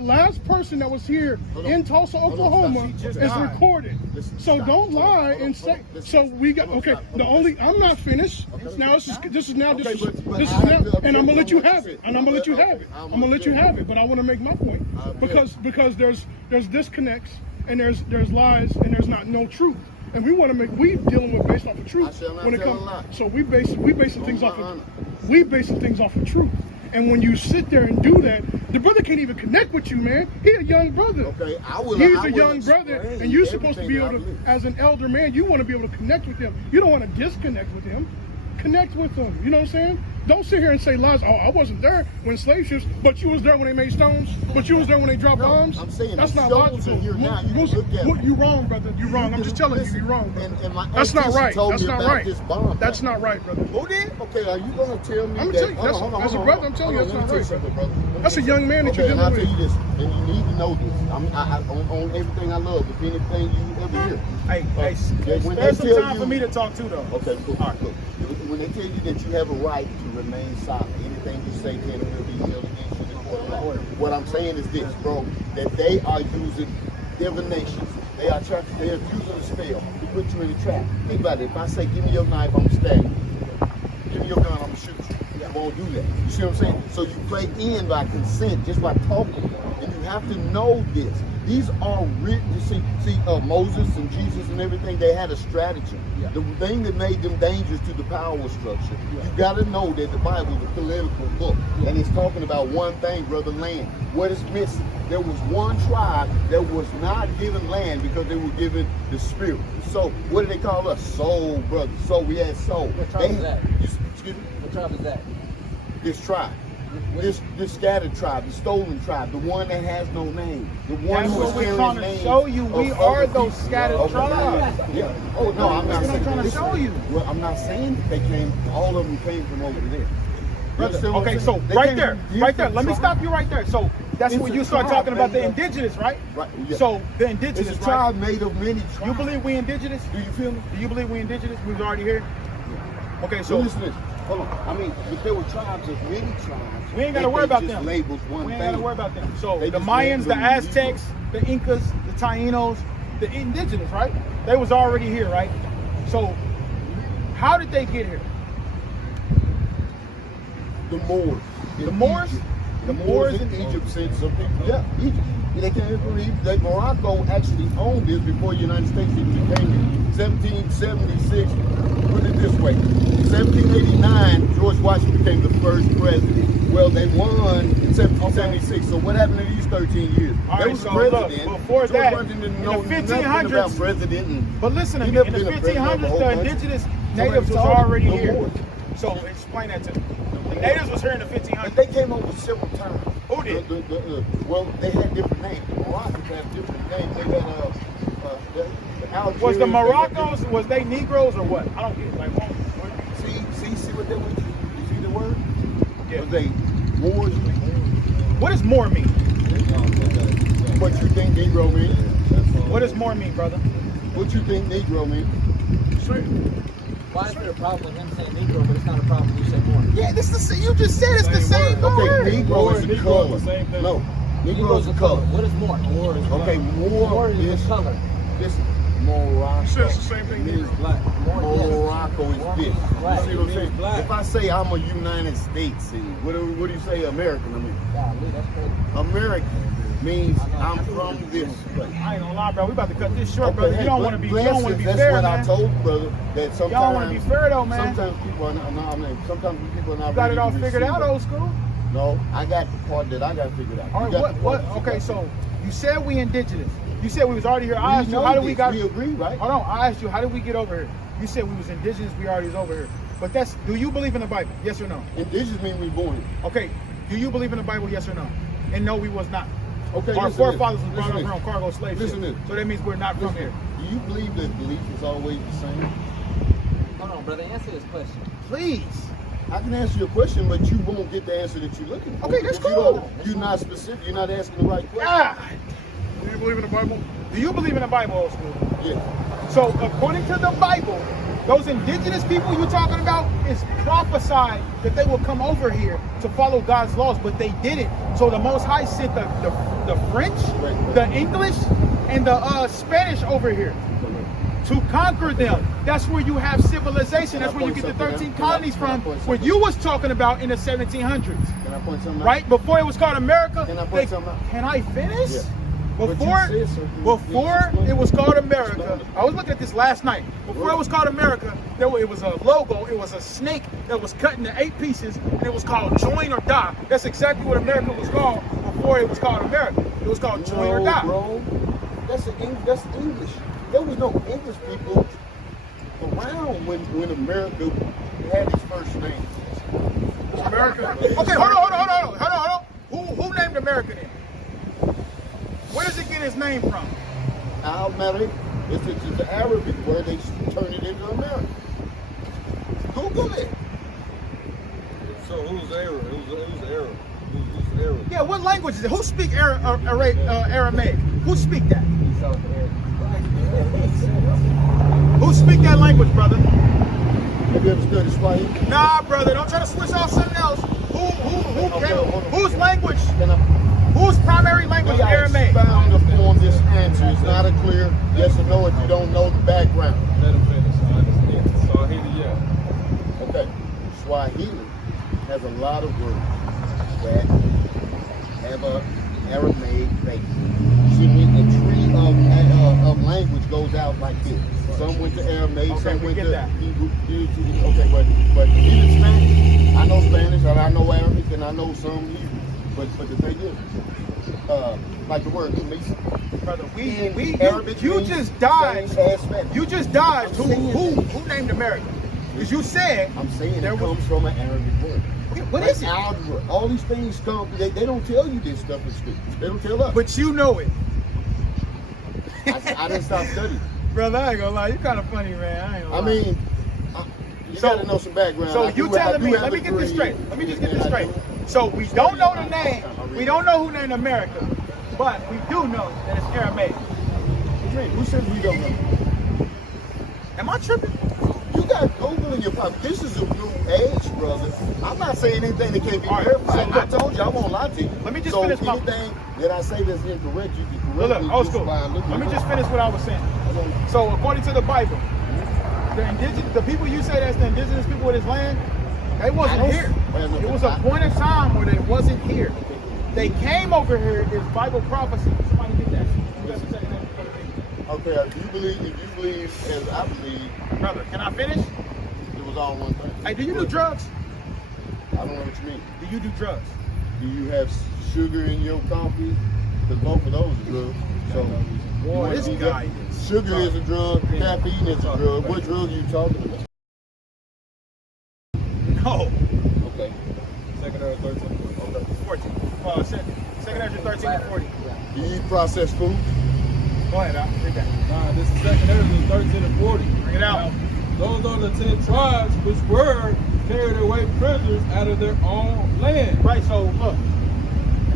last person that was here Hold on. in Tulsa, Hold on, Oklahoma, stop. She is just died. recorded. Listen, So stop. don't Hold on, lie hold on, and hold say. on. Listen, So we got hold on, okay. stop. The Hold on, only listen. I'm not finished. Okay. Now this is now Okay, this but is I have now, to and I'm gonna let you object have on it. what And I'm gonna let you you said. have it. I'm I'm gonna let you object. have it. But I want to make my point I object. because there's disconnects and there's lies and there's not no truth. And we want to make we dealing with based off of truth I shall not when it tell a comes. lie. So we basing things my off of honor. truth. And when you sit there and do that, the brother can't even connect with you, man. He a young brother. Okay, I will. He's I a will young brother, explain and you're supposed to be able everything to, that I as an elder man, you want to be able to connect with him. You don't want to disconnect with him. Connect with him. You know what I'm saying? Don't sit here and say lies. Oh, I wasn't there when slave ships, but you was there when they made stones. But you was there when they dropped No, bombs. I'm saying that's the not stones logical. are here now. You can Musa, look at them. you wrong, brother. You wrong. I'm can just telling listen, you, you're wrong. Brother. and my That's not ancestors right. told That's me not about right. this bomb That's thing. not right, brother. Who did? Okay, are you gonna tell me I'm that? gonna tell you, Hold on, as a hold on, brother, I'm telling you, hold that's on, not let me right, tell you something, brother. Let me That's tell a you- young man that okay, you're and I'll dealing tell you this, and you need to know this. On everything I love, if anything you ever hear. Hey, when there's they some tell time you- for me to talk too, though. Okay, cool. Look, when they tell you that you have a right to remain silent, anything you say can will be held against you in the court of law. What I'm saying is this, bro, that they are using divination. They're using a spell to put you in a trap. Think about it. If I say, give me your knife, I'm stabbing you. Give me your gun, I'm gonna shoot you. I won't do that. You see what I'm saying? So you play in by consent, just by talking. And you have to know this. These are written. You see, Moses and Jesus and everything, they had a strategy. The thing that made them dangerous to the power structure, you got to know that the Bible is a political book. And it's talking about one thing, brother, land. What is missing? There was one tribe that was not given land because they were given the spirit. So what do they call us? Soul, brother. So we had soul. What tribe is that? Excuse me? What tribe is that? This tribe. this scattered tribe, the stolen tribe, the one that has no name, the one That's who what is we're carrying trying to names show you. of We other are those people. scattered Okay. tribes. Yeah. Oh no, I'm not That's what I'm saying. trying to listen, show you. Well, I'm not saying that they came. All of them came from over there. You Brother, understand what okay, I'm so saying? They right came there, from right there. different Let me tribes. stop you right there. So that's It's when a you start tribe, talking about the man. indigenous, right? Right, yeah. So the It's indigenous, a right? tribe made of many tribes. You believe we indigenous? Do you feel me? Do you believe we indigenous? We was already here. Okay, So so listen to this. Hold on. I mean, but there were tribes of many tribes. we ain't got to that worry they about just them. Labeled one We ain't thing. got to worry about them. So They the just Mayans, labeled the them Aztecs, the Incas, the Tainos, the indigenous, right? They was already here, right? So how did they get here? The Moors. in The Moors? Egypt. The The Moors Moors in in- Egypt sent some people. Yeah, Egypt. They came from Egypt. That Morocco actually owned this before the United States even came in. 1776. Put it this way. 1789, George Washington became the first president. Well, they won in 1776. So what happened in these 13 years? All There right, was a so look, president. before George that, Washington didn't in know the nothing 1500s about president. And But listen to he me, never in the been a president of a 1500s, whole the country. indigenous Somebody natives was told already the here. Moors. So explain that to me. The natives was here in the But 1500s. they came over several times. Who did? Well, they had different names. The Moroccans had different names. They had the Algerians. Was the they had Moroccans, was they Negroes or what? I don't get it. Like, what? See what they were? You see the word? Yeah. Was they Moors? What does more mean? What you think Negro means? What does more mean, brother? What you think Negro means? Why is there a problem with him saying Negro, but it's not a problem when you say more? Yeah, this is you just said it's the Same same word. word. Okay, Negro Moor is and the Negro color. is the same thing. No, Negro Negro's is a the color. color. What is more? More is Okay, More Moor is is the color. this Morocco. Says the same thing. Means Negro. black. Morocco is More this. means black. You see what I'm saying? Black. If I say I'm a United States citizen, what do you say American? I mean, Golly, that's crazy. American means I'm from this place. I ain't gonna lie, bro. We about to cut this short, Okay, brother. hey, You don't want to be. You don't want to be that's fair, what man. I told brother. That sometimes Y'all want to be fair though, man. Sometimes people are not. I mean, sometimes people are not. You got it ready all to figured receive out, it. old school. No, I got the part that I got figured out. All You right, got the what? part that you Okay, got so you said we indigenous. You said we was already here. I We asked you, know how did we this. got? We agree, right? Hold on. I asked you, how did we get over here? You said we was indigenous. We already was over here. But that's. Do you believe in the Bible? Yes or no? Indigenous means we born here. Okay. Do you believe in the Bible? Yes or no? And no, we was not. Okay, Our listen forefathers was this. brought Listen over on this. cargo slave ship. Listen this. So that means we're not from here. Do you believe that belief is always the same? Hold on, brother. Answer this question. Please. I can answer your question, but you won't get the answer that you're looking for. Okay, that's because cool. You're not specific. You're not asking the right question. Ah. Do you believe in the Bible? Do you believe in the Bible, old school? Yeah. So according to the Bible, those indigenous people you're talking about is prophesied that they will come over here to follow God's laws, but they didn't. So the Most High sent the French, the English, and the Spanish over here to conquer them. That's where you have civilization. That's where you get the 13 colonies from, where you was talking about in the 1700s. Can I point something out? Right? Before it was called America. Can I point something out? Can I finish? Yeah. Before, But you said something. before Explain it was it. called America, Explain it. I was looking at this last night. Before it was called America, it was a logo. It was a snake that was cut into 8 pieces, and it was called Join or Die. That's exactly what America was called before it was called America. It was called Join or Die. Bro, that's English. There was no English people around when America had its first name. America. Okay, hold on. Who named America then? Where does it get its name from? Al-Malik, it's the Arabic word, they turned it into America. Google it. So who's Arab? Who's Arab? Who's Arab? Yeah, what language is it? Who speak Aramaic? Who speak that? Who speak that language, brother? Have you ever studied Swahili? Nah, brother, don't try to switch off something else. Whose language? Can I Whose primary language is Aramaic? expound upon this answer? It's not a clear yes or no if you don't know the background. Let him finish. I understand. Swahili, yeah. Okay. Swahili has a lot of words that have a Aramaic base. See, the tree of language goes out like this. Some went to Aramaic, Okay, some we went get to that. Hebrew. Okay, but even Spanish, I know Spanish, and I know Arabic, and I know some Hebrew. But the thing is, like the word Mesa. Brother, Arabic you means just died. same as Spanish. You just died. I'm saying Who named America? Because you said I'm saying there it was. comes from an Arabic word. Okay, what Like is it? algebra. All these things come. They don't tell you this stuff in school. They don't tell us. But you know it. I didn't stop studying. Brother, I ain't gonna lie. You kind of funny, man. I ain't gonna I lie. mean, you gotta know some background. So I you do- I telling do me, have let a me get this degree, straight. Let me just get and this I straight. do- So we don't know the name. We don't know who named America. But we do know that it's Aramaic. Who said we don't know? Am I tripping? You got Google in your pocket. This is a new age, brother. I'm not saying anything that can't be All right, verified. so I told you I won't lie to you. Let me just so finish my- anything that I say that's incorrect, you can Look, correct me old just school. by looking Let me at just it. finish what I was saying. So according to the Bible, the people you say that's the indigenous people of this land, they wasn't here. It was a point of time where they wasn't here. They came over here. There's Bible prophecy. Somebody get that. Okay, if you believe as I believe, Brother, can I finish? it was all one thing. Hey, do you do drugs? I don't know what you mean. Do you do drugs? Do you have sugar in your coffee? Because both of those are drugs. So, you Boy, wanna this be guy that- is. Sugar is a drug. Caffeine is a drug. What drug are you talking about? No. Okay. Second or 13. 14. Second Ezra 13 and 40. Do you eat processed food? Go ahead, Al. Read that. Nah, this is second Ezra 13 and 40. Bring it out. Those are the 10 tribes which were carried away prisoners out of their own land. Right, so look.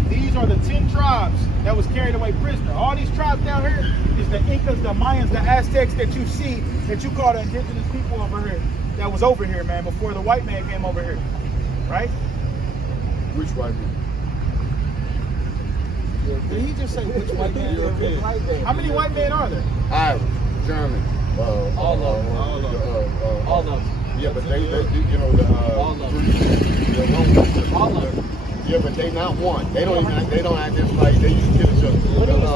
These are the 10 tribes that was carried away prisoner. All these tribes down here is the Incas, the Mayans, the Aztecs that you see, that you call the indigenous people over here, that was over here, man, before the white man came over here. Right? Which white man? Did he just say which white man? European. How many white men are there? Irish, German, All of them. All of them. Yeah, but they you know, the All of them. Greek, the Romans, All of them. yeah, but they not one. They don't identify. They used to kill each other.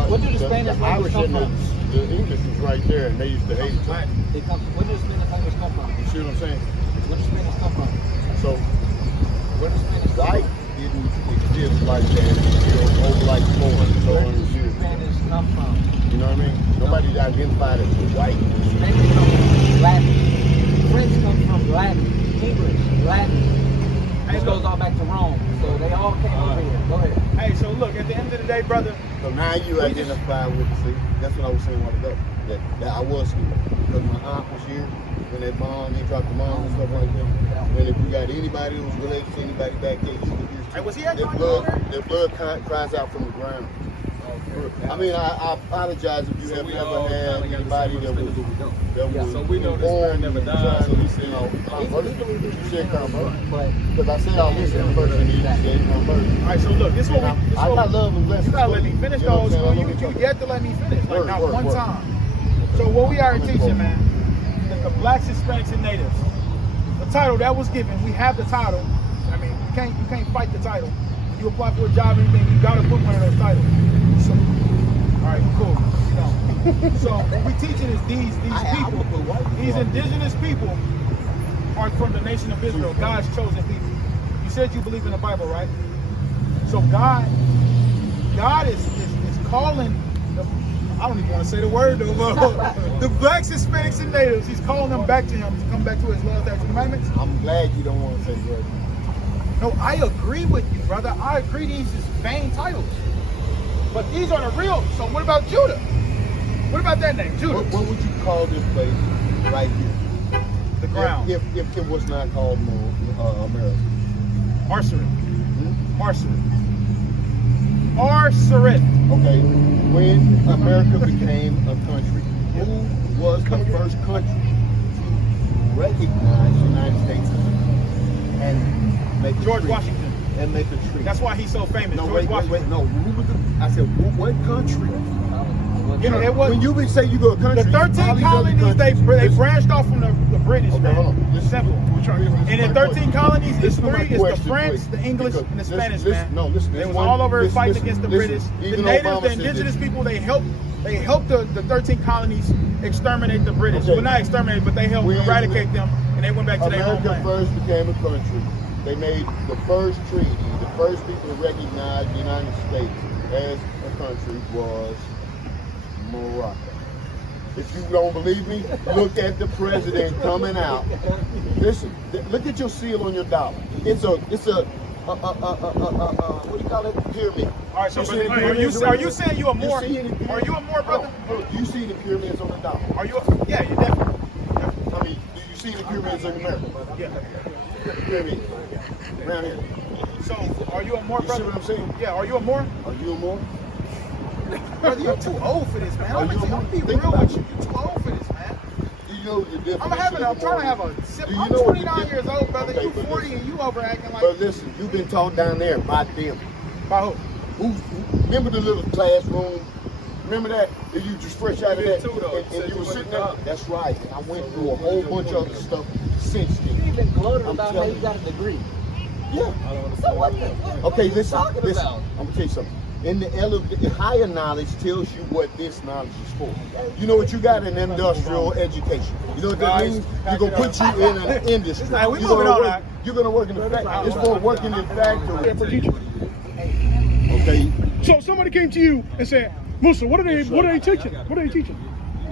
What do the Spanish the language Irish come and from? the English was right there, and they used to hate each other. They come from, where does Spanish language come from? You see what I'm saying? Where does Spanish come from? So Where does Spanish come white from? didn't exist like that until over like 400 Where years. does Spanish come from? You know what I mean? Nobody identified as white. Spanish comes from Latin. French comes from Latin. English, Latin. This goes all back to Rome. So they all came over here. Go ahead. Hey, so look, at the end of the day, brother, So now you identify with, see, that's what I was saying a while ago. That I was here. Because my aunt was here when that mom, they dropped the mom and stuff like that. And if you got anybody who's related to anybody back there, you can hear Hey, was he at their Johnny blood, Walker? their blood cries out from the ground. I mean, I apologize if you So have we never all had kinda anybody got the that same was understanding, but we don't. that was So we know this born man never died, trying so to, we say, convert. You said convert. But Because I said all this in the first and you said convert. all right, so look, this is what we, I got love and blessings. you gotta let me finish You know those, what I'm school. saying? You yet to let me finish, like Word, not word, one word. time. So what we are teaching, man, that the blacks, Hispanics, and natives, the title that was given, we have the title. I mean, you can't fight the title. When you apply for a job or anything, you gotta put one of those titles. So, all right, cool. So what we teaching is these people, these indigenous people are from the nation of Israel, God's chosen people. You said you believe in the Bible, right? So God is calling the, I don't even want to say the word though, the blacks, Hispanics, and natives. He's calling them back to him to come back to his law, statutes, and commandments. I'm glad you don't want to say the word. No, I agree with you, brother. I agree these is vain titles. But these are the real. So what about Judah? What about that name, Judah? What would you call this place right here? The ground. If it was not called America. Arsaret. Hmm? Arsaret. Arsaret. Okay, when America became a country, who was the first country to recognize the United States and make a George treaty? Washington. And make a treaty. That's why he's so famous. No, George wait, Washington. no. Who was the, I said, what country? You know, it was When you would say you go a country, the 13 colonies. They branched off from the British. Okay, man. hold on. It's simple. And in 13 colonies, it's Listen to my three. It's the question, French, please. the English, Because and the listen- Spanish, listen- man. no, listen, They this was one- all over listen, fighting listen, against the listen. British. The Even natives, Obama the said indigenous this. people, they helped the 13 colonies exterminate the British. Okay. Well, not exterminate, but they helped When eradicate them, and they went back to their America homeland. first became a country. They made the first treaty. The first people to recognize the United States as a country was Morocco. If you don't believe me, look at the president coming out. Listen, look at your seal on your dollar. It's a what do you call it? Pyramid. All right, so You see the are pyramids you around saying you a more? see any pyramids? Are you a more, brother? Hold on. Do you see the pyramids on the dollar? Are you? Yeah, you definitely. I mean, do you see the pyramids in America? Yeah. Pyramids around here. So, are you a more, You see brother? what I'm saying? Yeah, are you a more? Are you a more? Brother, you're too old for this, man. I'm you a gonna more? be Think real about with you. You're too old for this, man. Do you know the difference? I'm trying to have a sip. Do you I'm know what the 29 years difference- old, brother. Okay, You but 40 listen. and you over acting like. But listen, you've been taught down there by them. By who? Remember the little classroom? Remember that? And you just fresh out of that, too, though. and you were sitting there. That's right. And I went through a whole bunch of other stuff since You then. even gloated I'm about how you telling got a degree. Yeah. So what the Okay, what you listen. talking Listen. about? I'm gonna tell you something. In the higher knowledge tells you what this knowledge is for. You know what you got in industrial education. You know what that means? You're gonna put you in an industry. All right, we You're moving gonna on, work- all right. You're gonna work in the factory. It's for working in factory. For teaching. Okay. So somebody came to you and said, Musa, what are they teaching? What are they teaching?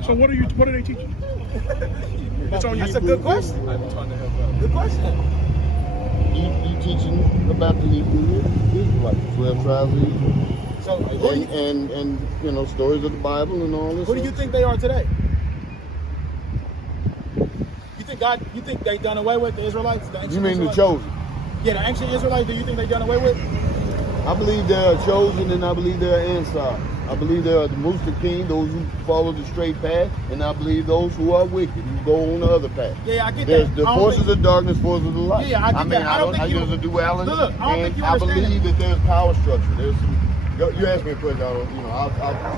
So what are they teaching? It's on you. That's a good question. Good question. You teaching about the Hebrew Israelites, 12 tribes of Israel. So, who do you, And you know, stories of the Bible and all this. who do you think they are today? You think they done away with the Israelites? The You ancient mean the Israelites? chosen? Yeah, the ancient Israelites. Do you think they done away with? I believe they are chosen, and I believe they are Ansar. I believe they are the Musa King, those who follow the straight path, and I believe those who are wicked, who go on the other path. Yeah, I get There's that. the I don't forces think- of darkness, forces of the light. Yeah, I get that. I don't think you- use a duality. Look, I don't think you I understand believe it. that there's power structure. There's some. You ask me a question, I'll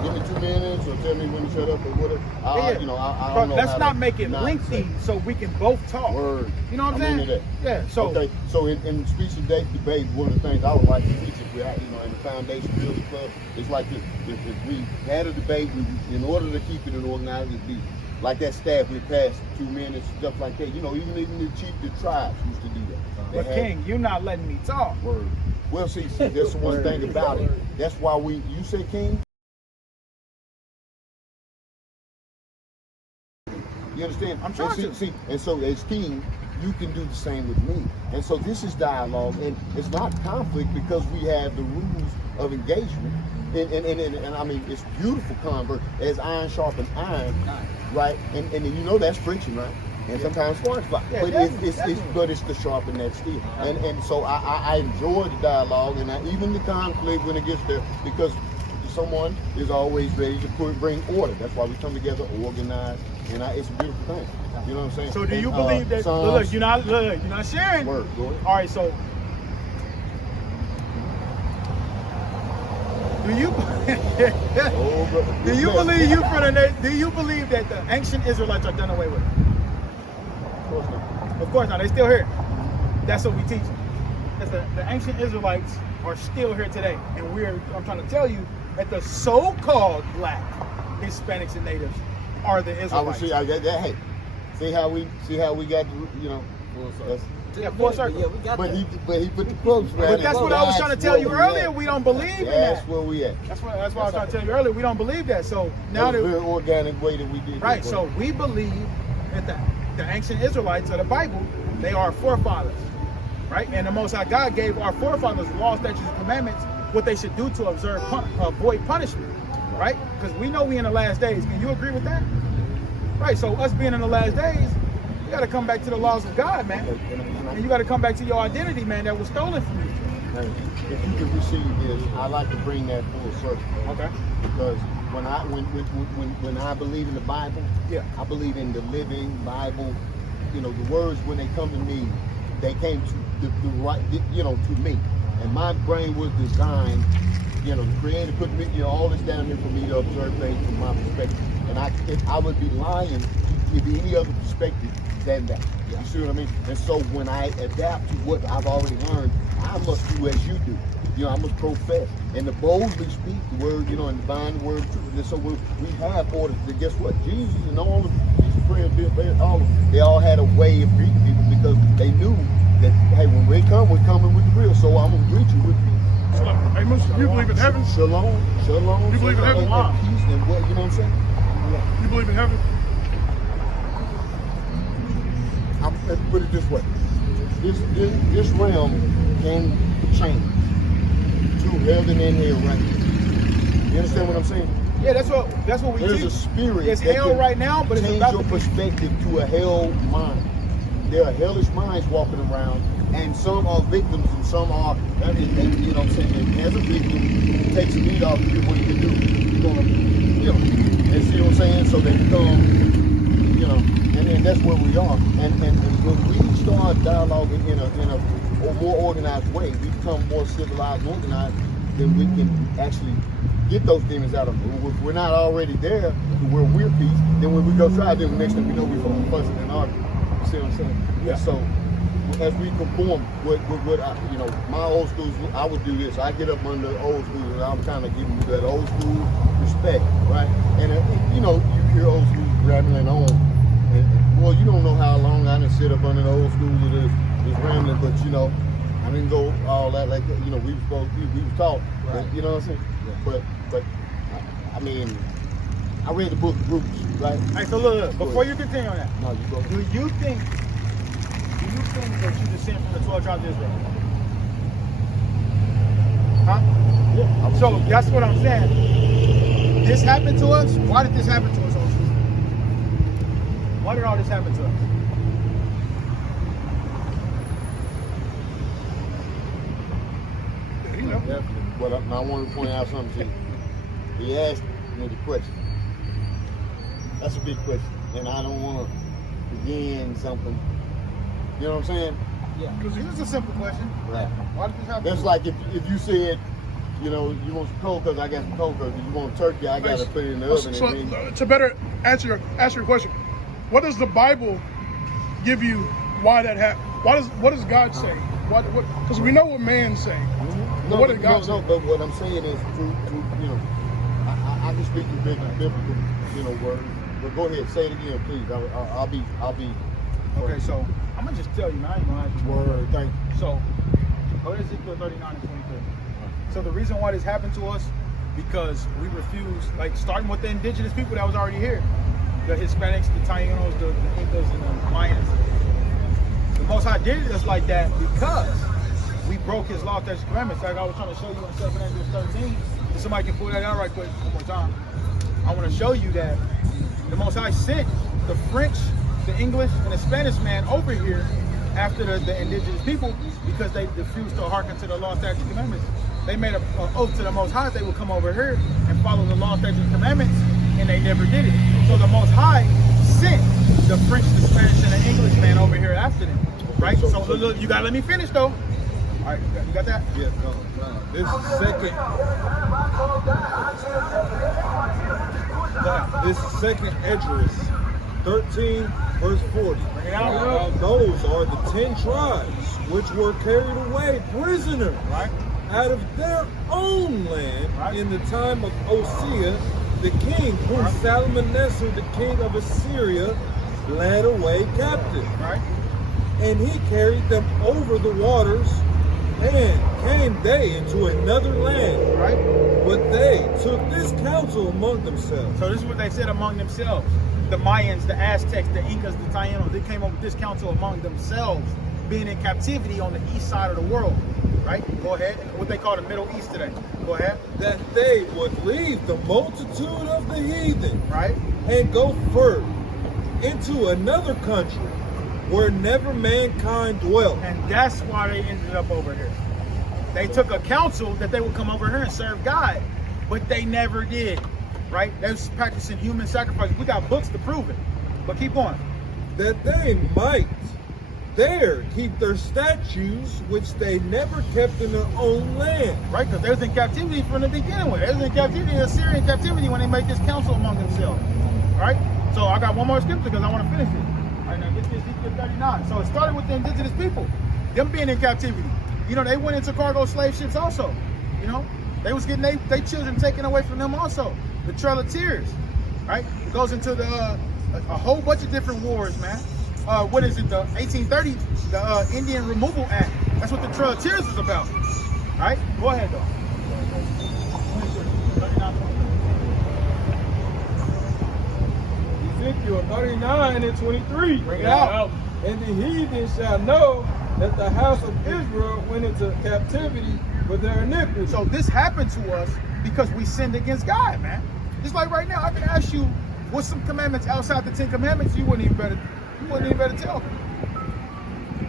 give me 2 minutes, or tell me when to shut up, or whatever. I Bro, don't know. how let's to not make it not lengthy say. so we can both talk. Word. You know what I'm I'm saying? into that. Yeah. So Okay, so in speech and debate, one of the things I would like to teach if we had, in the Foundation Building Club, it's like this. If we had a debate, in order to keep it an organized, it'd be like that staff we passed 2 minutes, stuff like that. Even the tribes used to do that. They but had- King, you're not letting me talk. Word. Well, see, that's the one thing about it. That's why you say King? You understand? I'm trying to. See, and so as King, you can do the same with me. And so this is dialogue, and it's not conflict because we have the rules of engagement. And I mean, it's beautiful convert as iron sharpens iron, right? And you know that's friction, right? And sometimes sparks fly. Yeah, But definitely. it's the sharpen that steel. And so I enjoy the dialogue and even the conflict when it gets there, because someone is always ready to bring order. That's why we come together organized, and it's a beautiful thing. You know what I'm saying? So do you And, believe that? Psalms- You're not sharing. Word, go ahead. All right, so do you Oh, brother. do you believe that the ancient Israelites are done away with? Of course not. Of course not. They still here. That's what we teach. That's the ancient Israelites are still here today, and I'm trying to tell you that the so-called black Hispanics and natives are the I would Israelites. hey, see how we got that's, Yeah, full circle. Yeah, we got but that. he put the quotes right. But that's what I was trying to tell you earlier. We don't believe in that. That's where we at. That's why I was trying to tell you earlier. We don't believe that. So now That was a that very organic way that we did right, that. so we believe that the ancient Israelites of the Bible, they are our forefathers, right? And the Most High God gave our forefathers laws, statutes, and commandments, what they should do to avoid punishment, right? Because we know we in the last days. Can you agree with that? Right. So us being in the last days, you got to come back to the laws of God, man, and you got to come back to your identity, man, that was stolen from you. If you can receive this, I like to bring that full circle. Okay. Because when I believe in the Bible, Yeah. I believe in the living Bible. The words when they come to me, they came to the right, to me. And my brain was designed, the Creator put me, all this down here for me to observe things from my perspective. And I would be lying to give you any other perspective than that. You see what I mean? And so when I adapt to what I've already learned, I must do as you do. I must profess and to boldly speak the word, and divine the word of truth. And so we have orders. And guess what? Jesus and all of these prayers, they all had a way of greeting people because they knew that, hey, when we come, we're coming with the real. So I'm going to greet you with peace. Hey, Musa, you believe in heaven? Shalom, shalom. You believe in heaven? And peace and what, you know what I'm saying? You believe in heaven? Let's put it this way. This realm can change to heaven and hell right now. You understand what I'm saying? Yeah, that's what we There's teach. a spirit It's that hell can right now, but it's change about your to be. perspective to a hell mind. There are hellish minds walking around, and some are victims, and some are, you know what I'm saying, and as a victim, it takes a lead off to do what he can do. You're gonna, you know, and see what I'm saying? So they become, you know, and that's where we are. And when we start dialoguing in a more organized way, we become more civilized and organized, then we can actually get those demons out of them. If we're not already there to where we're peace, then when we go try, then the next thing we know, we're fussing and arguing. You see what I'm saying? Yeah. So as we conform with what I, you know, my old schools, I would do this. I get up under old school, and I'm kind of giving you that old school respect, right? And you know, you hear old school rambling on, and well, you don't know how long I done sit up under the old school of this rambling, but you know, I didn't go all that like that. You know, we was taught, Right. you know what I'm saying? Yeah. But I mean, I read the book Groups, right? Hey, so look, before you continue on that, No, you go. do you think that you descend from the 12 tribes of Israel? Huh? Yeah. So that's what I'm saying. This happened to us. Why did this happen to us, Ocean? Why did all this happen to us? You know. Definitely. But I want to point out something to you. He asked me the question. That's a big question, and I don't want to begin something. You know what I'm saying? Yeah. Because here's a simple question. Right. Why did this happen? That's to like if you said, you know, you want some cold cuts, I got some cold cuts. If you want turkey, I got to put it in the oven. So, and then, to better answer your question, what does the Bible give you? Why that happened? What does God say? Because we know what man's saying. no, What did God say? no, but what I'm saying is through you know, I can speak to biblical, you know, words. But go ahead, say it again, please. I'll be. Okay, so I'm gonna just tell you, man. I ain't gonna ask you. Word, thank you. So, go to Ezekiel 39 and 23. So the reason why this happened to us, because we refused, like starting with the indigenous people that was already here, the Hispanics, the Tainos, the Incas, and the Mayans. The Most High did us like that because we broke His law, statutes, and commandments. Like I was trying to show you in 2 Corinthians 13. If somebody can pull that out right quick one more time. I want to show you that the Most High sent the French, the English, and the Spanish man over here after the indigenous people because they refused to hearken to the law, statutes, and commandments. They made an oath to the Most High they would come over here and follow the law, statutes, and commandments, and they never did it. So the Most High sent the French, the Spanish, and the English man over here after them, right? So look, you gotta let me finish though. All right, you got that? Yeah, no. This second Esdras 13, verse 40. Bring it out. Now those are the 10 tribes which were carried away prisoners Right. out of their own land Right. in the time of Osea, the king, whom Right. Salmanassar, the king of Assyria, led away captive. Right. And he carried them over the waters, and came they into another land. Right. But they took this counsel among themselves. So this is what they said among themselves. The Mayans, the Aztecs, the Incas, the Tainos, they came up with this counsel among themselves, being in captivity on the east side of the world. Right? Go ahead. What they call the Middle East today. Go ahead. That they would leave the multitude of the heathen, Right? and go further into another country where never mankind dwelt. And that's why they ended up over here. They took a counsel that they would come over here and serve God, but they never did. Right? They was practicing human sacrifice. We got books to prove it. But keep going. That they might there keep their statutes which they never kept in their own land. Right? Because they was in captivity from the beginning with. They was in captivity, Assyrian captivity when they made this counsel among themselves. Right? So I got one more scripture because I want to finish it. All right, now get this Ezekiel 39. So it started with the indigenous people, them being in captivity. You know, they went into cargo slave ships also. You know, they was getting their children taken away from them also. The Trail of Tears, right? It goes into the a whole bunch of different wars, man. What is it? The 1830, the Indian Removal Act. That's what the Trail of Tears is about, right? Go ahead, though. Ezekiel 39 and 23. Bring it out. And the heathen shall know that the house of Israel went into captivity with their iniquity. So this happened to us because we sinned against God, man. Just like right now, I can ask you what's some commandments outside the 10 Commandments. You wouldn't even better tell me.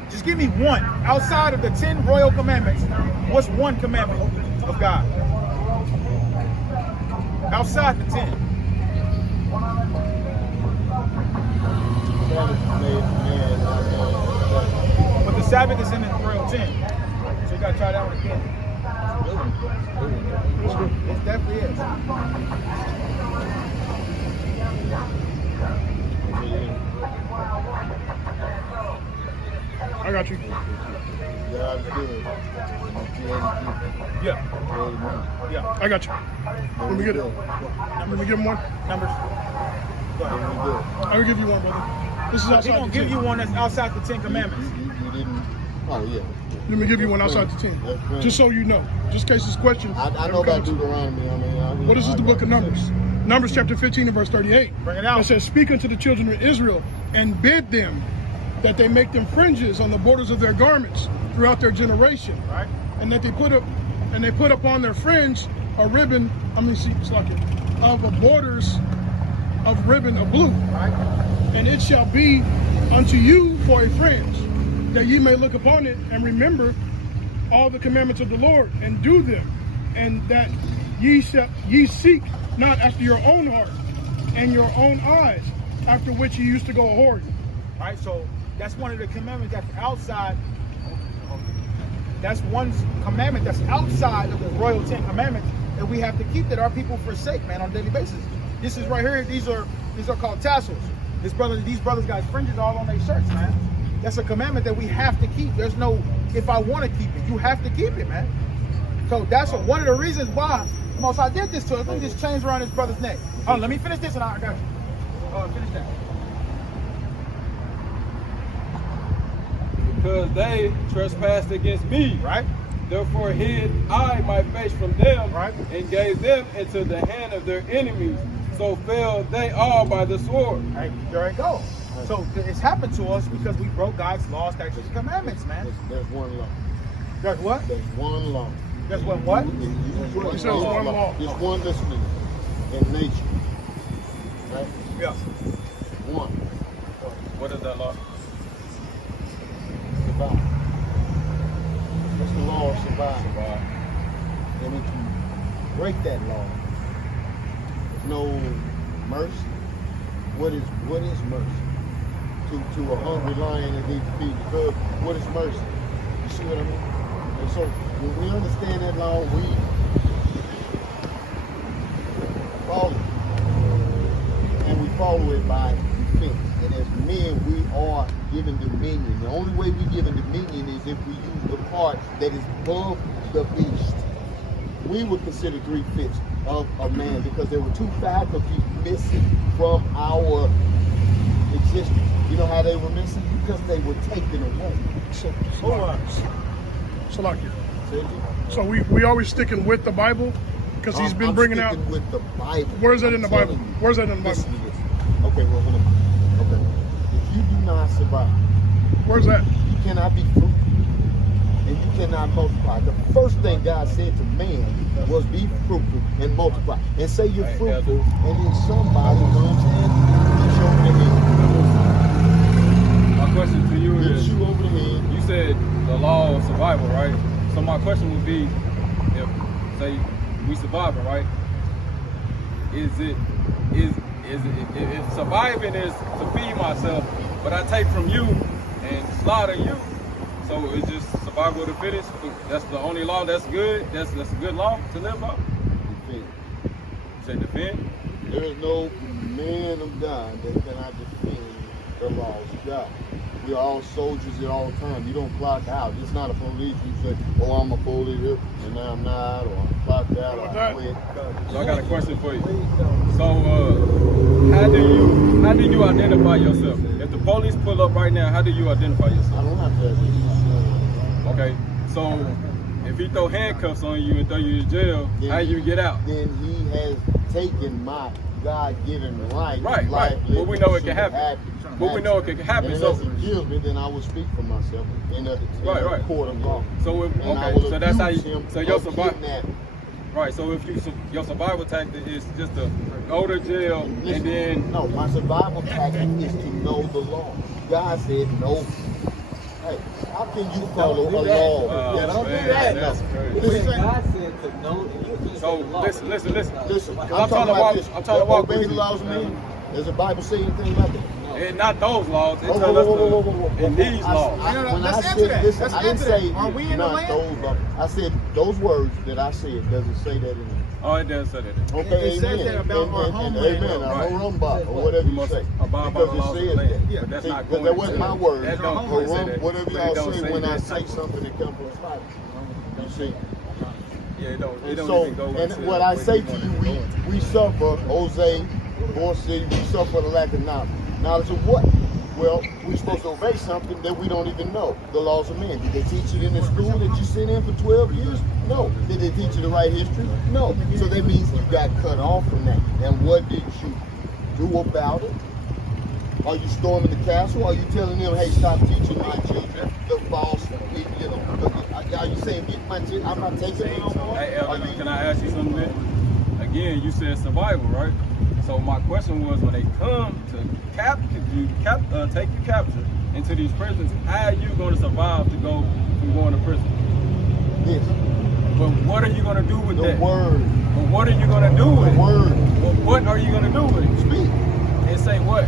Just give me one outside of the 10 royal commandments. What's one commandment of God outside the 10? But the Sabbath is in the royal 10, so you gotta try that one again. It definitely is. I got you. Yeah. I got you. Let me get it. Let me give him one. Numbers. Go ahead. I will give you one, brother. This is He outside gonna the give 10. you one that's outside the 10 Commandments. You didn't. Oh yeah. Let me give you one outside the 10. Just so you know. Just in case this question. I know about Deuteronomy. Well, this is the book of Numbers. Numbers chapter 15 and verse 38. Bring it out. It says, speak unto the children of Israel and bid them that they make them fringes on the borders of their garments throughout their generation. Right. And that they put upon their fringe a ribbon, of a borders of ribbon of blue. Right. And it shall be unto you for a fringe, that ye may look upon it and remember all the commandments of the Lord and do them, and that ye seek not after your own heart and your own eyes, after which ye used to go a-whoring. Right. So that's one of the commandments that's outside. That's one commandment that's outside of the royal 10 commandments that we have to keep, that our people forsake, man, on a daily basis. This is right here. These are called tassels. These brothers got fringes all on their shirts, man. That's a commandment that we have to keep. There's no if I want to keep it. You have to keep it, man. So that's one of the reasons why the Most High did this to us. Let me just change around his brother's neck. Oh, let me finish this and I got you. Finish that. Because they trespassed against me. Right. Therefore hid I my face from them, Right. and gave them into the hand of their enemies. So fell they all by the sword. Right. There you go. So it's happened to us because we broke God's law, statutes, and commandments, man. There's one law. There's what? There's one law. There's what? He says one law. It's one listening in nature. Right? Yeah. One. What is that law? Survive. What's the law of survival? And if you break that law, there's no mercy. What is mercy? To a hungry lion that needs to feed the cub, what is mercy? You see what I mean? And so when we understand that law, we follow it. And we follow it by defense. And as men, we are given dominion. The only way we given dominion is if we use the part that is above the beast. We would consider 3/5 of a man because there were 2 faculties missing from our existence. You know how they were missing? Because they were taken away. So we always sticking with the Bible because he's been bringing out. With the Bible. Where's that in the Bible? Where's that in the Bible? Listen to this. Okay, well, hold on. Okay. If you do not survive, Where's that? you cannot be fruitful and you cannot multiply. The first thing God said to man was be fruitful and multiply. And say you're fruitful, and then somebody comes and hits you over the head. My question to you Hits is, you over the head. you said the law of survival, right? So my question would be, if say we surviving, right? Is surviving is to feed myself, but I take from you and slaughter you. So it's just survival of the fittest. That's the only law that's good. That's a good law to live by. Defend. You say defend. There is no man of God that cannot defend the laws of God. We are all soldiers at all times. You don't clock out. It's not a police. You say, oh, I'm a police here, and now I'm not, or I'm clocked out, or I quit. So I got a question for you. So how do you identify yourself? If the police pull up right now, how do you identify I yourself? don't have to. Okay, so if he throw handcuffs on you and throw you in jail, how you get out? Then he has taken God-given right. Right. life, But we know it can living, happen. But we know it can happen. And So unless he kills me, then I will speak for myself in a Right. court of law. So if, And I will okay, so that's how accuse you. him So your of survival. kidnapping. Right. So if your survival tactic is just to go to jail Listen, and then. no, my survival tactic is to know the law. God said no. Hey, how can you follow a law? Oh, Don't man, do that. that's crazy. Listen, God said to know and you just So the law. listen. listen. I'm trying to walk. I'm trying to walk obey with the you. laws of men. Does the Bible say anything about that? And not those laws. It Whoa, tells whoa, us whoa, whoa, whoa, whoa, whoa. in these laws. When let's I answer said, that. listen, Let's I didn't answer say that. Are we in the not land? those laws. I said those words that I said. Does it say that in there? Oh, it does say that. Okay, It says amen. that about our homeland, Amen. though. Our Right. Harumbah, or whatever We you must say. abide by the Because laws it of the says land. that. Yeah, but that's not See, going that to wasn't say my that. word. That don't really say that. Whatever But it y'all don't say say when I that say type of- something that comes from the Bible. You see? Yeah, it don't And even so, go and into what I where say you to wanna you, go into. we suffer, Jose, Boy City, we suffer the lack of knowledge. Knowledge of what? Well, we're supposed to obey something that we don't even know, the laws of men. Did they teach it in the school that you sent in for 12 years? No. Did they teach you to write history? No. So that means you got cut off from that. And what did you do about it? Are you storming the castle? Are you telling them, hey, stop teaching my children the false, are you saying, get my children, I'm not taking it no more? Hey, Are Elder, you- can I ask you something, man? Again, you said survival, right? So my question was, when they come to take you captured into these prisons, how are you going to survive to go from going to prison? Yes. But what are you going to do with The that? word. But what are you going to do with The it? word. Well, what are you going to do with it? Speak. And say what?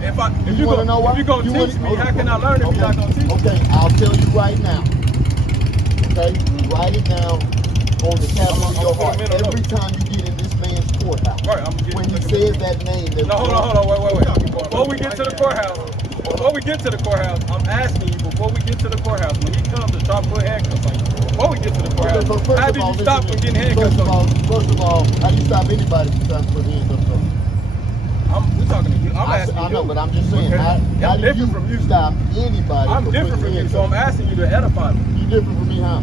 If You wanna know why? if you're going to You teach wanna- me, how can I learn if okay. you're not going to teach me? Okay, I'll tell you right now. Okay, write it down on the tablet of your heart. mental Every note. time you get in this man's courthouse, Right, I'm getting when he to the- says that name, that No, hold on, wait. Before we get to the courthouse, I'm asking you, before we get to the courthouse, when he comes to try to put handcuffs on you, before we get to the courthouse, Okay, but first how of did all, you stop listen from to getting me. handcuffs on you? First of all, how do you stop anybody from trying to put handcuffs on you? We're talking to you. I'm asking you. I know, but I'm just saying, Okay. how I'm do different you from you. stop anybody I'm from different putting from you, so I'm handcuffs? asking you to edify me. You different from me, how?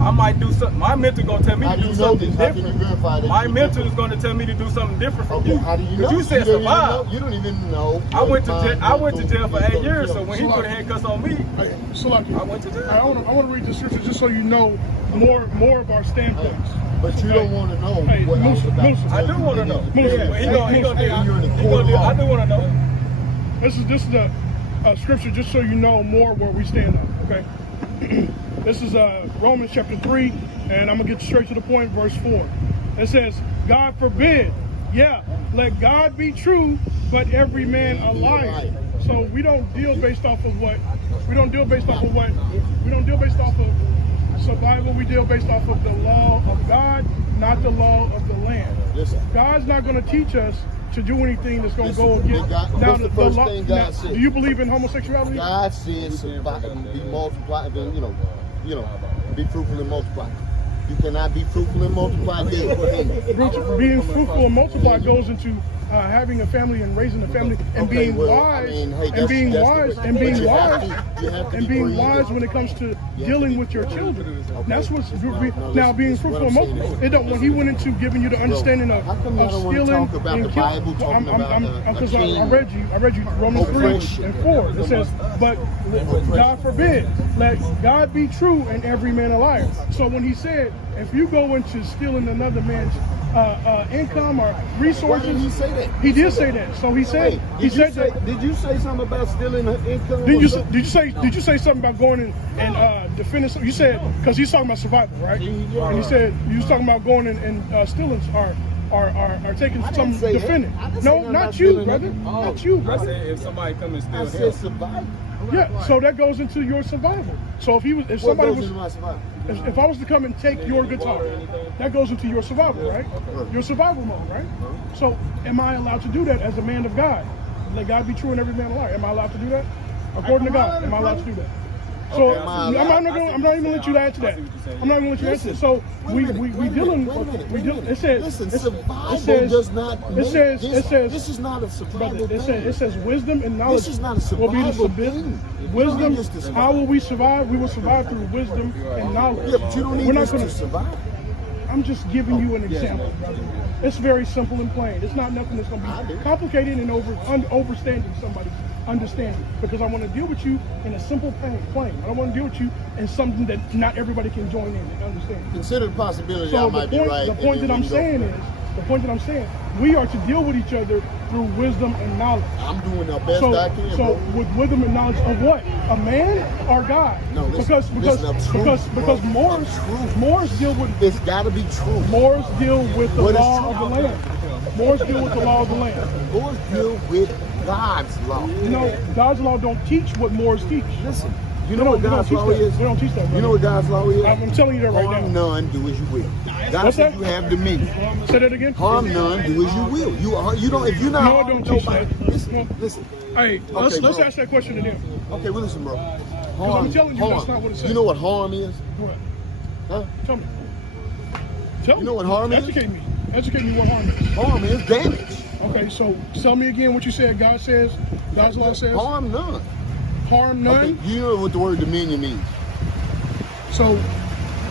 I might do something. My mentor gonna tell me How to do do you know something this? How can you different. verify that? My you're mentor different? is gonna tell me to do something different from Okay, you. how do you know? Because you said don't even survive. know- You don't even know. I went to what jail. my I went to jail for mental 8 years. is So when he So put handcuffs on me, Hey, Salaki, I went to jail. I want to read the scripture just so you know more of our standpoints. But you don't want to know Hey, what I was about Musa, to I tell do you want to that know. is But Musa, different. he gonna do. You're in the He court gonna of do. law. I do want to know. This is the scripture just so you know more where we stand on. Okay, this is Romans chapter 3, and I'm gonna get straight to the point. Verse 4. It says, "God forbid, let God be true, but every man a liar." So we don't deal based off of what we don't deal based off of what we don't deal based off of survival. We deal based off of the law of God, not the law of the land. Listen. God's not going to teach us to do anything that's going to go Listen, against. God- what's the first thing God now, said? do you believe in homosexuality? God says, be multiplied, be fruitful and multiply. You cannot be fruitful and multiply dead. Being fruitful and multiply goes into having a family and raising a family and Okay, being well, wise I mean, hey, and that's- being that's wise the- and being but you have wise to- you have to and be being creative. wise when it comes to dealing with your children. That's what's No, now listen, being this is fruitful what and I'm saying. multiply. It don't when he went into giving you the understanding of how come y'all don't wanna stealing talk about and the killing. Bible, talking about Because a I king? read you Romans 3 Oppression. and 4. It says, but God forbid, let God be true and every man a liar. So when he said, if you go into stealing another man's income or resources, Why did he say that? He did say that. So he said that. Did you say something about stealing income? Did you say something about going in and defending? You said because he's talking about survival, right? Yeah. And he said you was talking about going in and stealing or taking I didn't some say that. defending. I didn't say No, nothing not about you, stealing brother. nothing. Not you, I brother. said if somebody come and steal I him. said survival. Yeah. So that goes into your survival. So if What somebody goes was into my survival? if I was to come and take your guitar, that goes into your survival, right? Your survival mode, right? So am I allowed to do that as a man of God? Let God be true and every man a liar. Am I allowed to do that? According to God, am I allowed to do that? So Okay, I'm not even gonna let you add to that. I'm not even gonna let you add to that. So we dealing. It says. Listen, It survival says. does not. It says. This, It says. This is not a survival. Brother, thing. it says wisdom and knowledge This is not a will be the survival thing. You don't wisdom. need this to survive. How will we survive? We will survive through wisdom and knowledge. Yeah, but you don't need We're not this gonna. to survive. I'm just giving you an example, brother. It's very simple and plain. It's not nothing that's going to be complicated and overstanding somebody's understanding. Because I want to deal with you in a simple plane. I don't want to deal with you in something that not everybody can join in and understand. Consider the possibility So I might be right. the point that I'm saying, we are to deal with each other through wisdom and knowledge. I'm doing the best I can, So bro. with wisdom and knowledge of what? A man or God? No, listen, because Moors deal with It's got to be true. Moors deal with the What is law true? of the land. Moors deal with the law of the land. Moors deal with God's law. You know, God's law don't teach what Moors teach. Listen, you know what God's law is? We don't teach that. Brother. You know what God's law is? I'm telling you that right Harm now. none, do as you will. God What's said that? you have dominion. Say that again. Harm none, do as you will. You don't. If you're not No, harming don't teach nobody, that. listen. Hey, let's bro. ask that question to them. Okay, well listen, bro. I'm telling you, that's not what it says. You know what harm is? What? Huh? Tell me. Tell me. You know what harm is? Educate me. Educate me what harm is. Harm is damage. Okay, so tell me again what you said. God says, God's law says, Harm none. harm none. Okay, you know what the word dominion means. So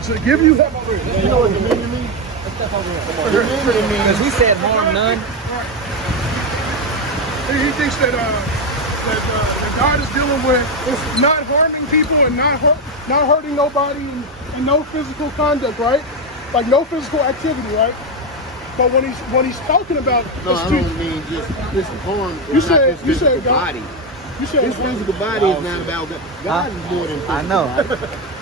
to give you, You know what dominion means? Dominion means Because we said harm none. he thinks that God is dealing with not harming people and not hurting nobody and no physical conduct, right? Like no physical activity, right? But when he's talking about no, I don't mean just listen. Harm You is not said- this you said physical God- body. you said This physical body is not about God. God is more than physical I know. body.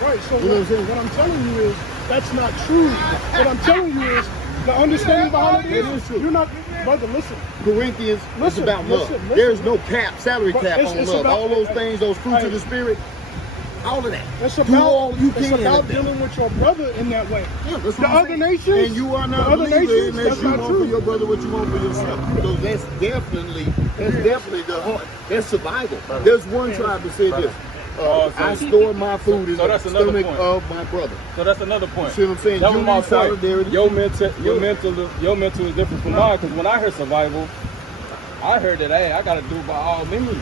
right. So You know what I'm saying? what I'm telling you is that's not true. What I'm telling you is the understanding behind it It is true. You're not, brother. Listen. Corinthians is Listen, about love. listen. There's no salary But cap it's- on it's love. about- All those things, those fruits Hey. of the spirit, all of that. It's Do about, all you it's can about of that. dealing with your brother in that way. Yeah, that's The what I'm other saying. nations, And you are the not a other believer nations, unless that's you not want true. for your brother what you want for yourself. So that's definitely the heart. That's survival. There's one tribe that said this. I store my food in So the that's another stomach point. of my brother. So that's another point. See what I'm saying? That You was my need point. solidarity. Your mental is different from mine. Because when I heard survival, I heard that hey, I gotta do it by all means.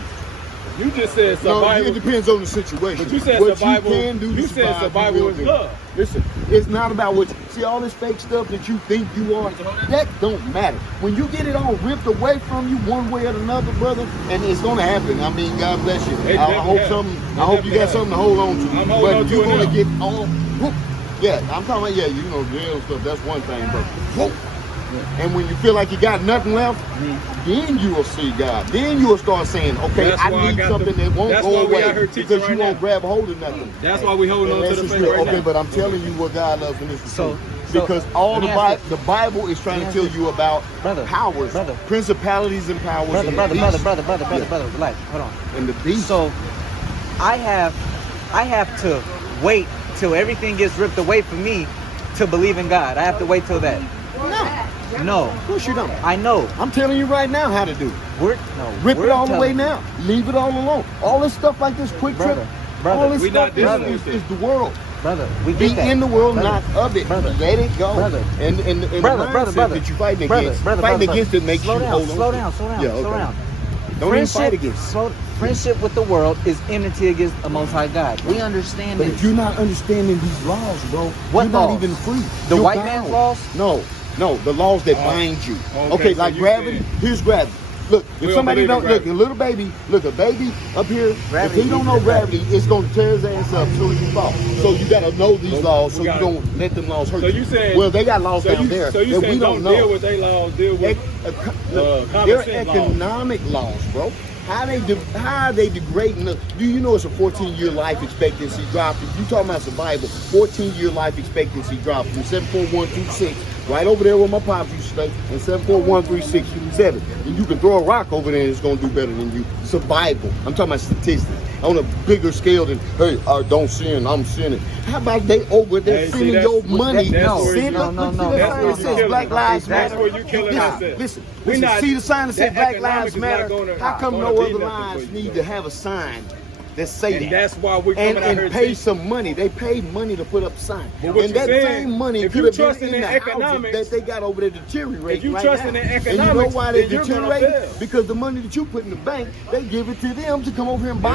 You just said No, survival. it depends on the situation. But you said what survival. You can do to You said survive, survival you will is do. love. Listen, it's not about what you see. All this fake stuff that you think you are, that don't matter. When you get it all ripped away from you, one way or another, brother, and it's gonna happen. I mean, God bless you. It I definitely has. hope you got something to hold on to. I'm holding But on to you're it gonna now. get all. Whoop. Yeah, I'm talking about jail stuff. That's one thing, but. Whoop. And when you feel like you got nothing left, then you will see God. Then you will start saying, okay, That's I why I need got something the- that won't that's go why we away out here teaching because you right won't now. grab hold of nothing. That's why we holding on to Unless the it's faith real. right Okay, now. but I'm telling you what God loves and this is So- true. Because all let the me ask the Bible is trying to let me tell ask you about Brother, powers, brother. principalities and powers, Brother, and brother, the brother, beast. brother, brother, brother, Yeah. brother, relax. Hold on. And the beast. So I have to wait till everything gets ripped away from me to believe in God. I have to wait till that. No. Of course you don't. I know. I'm telling you right now how to do it. Rip we're it all the way telling- now. Leave it all alone. All this stuff like this quick trip, Brother, all this we stuff not is the world. Brother, we Be get that. in the world, Brother, not of it. brother, Let it go. brother, and the brother, mindset brother, that you're fighting brother, against, brother, fighting brother, against it makes slow you down, hold on. slow to down, it. slow down, Yeah, slow okay. down. Don't even fight against it. Friendship with the world is enmity against the Most High God. We understand But this. if you're not understanding these laws, bro, What you're laws? not even free. The You're white bound. man's laws? No, the laws that bind you. Okay, so like you gravity. saying- Here's gravity. Look, We if don't somebody believe in don't look, gravity. a little baby, look, a baby up here, Gravity if he don't know means gravity, it's gonna tear his ass up so he fall. So you gotta know these laws so we you gotta- don't let them laws hurt So you. you saying? Well, they got laws down there So you that saying we don't know. deal with their laws, deal with common They're sense laws. economic laws, bro. How are they degrading? Do you know it's a 14-year life expectancy drop? If you talking about survival, 14-year life expectancy drop from 74136, right over there where my pops used to stay, and 74136, and you can throw a rock over there and it's gonna do better than you. Survival. I'm talking about statistics on a bigger scale than hey, I don't sin, I'm sinning. How about they over there Hey, see, sending that's- your money? that's where you- Sin, look, no, look, no, see no, the sign no, that says no. Black Lives That's Matter. where you killing ourselves. Listen, We listen, not- see the sign that says that Black economics Lives is not Matter. gonna- How come gonna no be other nothing lines for you, need though. to have a sign that say And that? that's why we're coming out here And pay teaching. some money. They pay money to put up signs. But what And you're that saying, same money if could you have been trusting in in the houses economics- that they got over there deteriorating If you right trusting now. in And you know economics, why they then you're gonna deteriorating? fail. Because the money that you put in the bank, they give it to them to come over here and buy.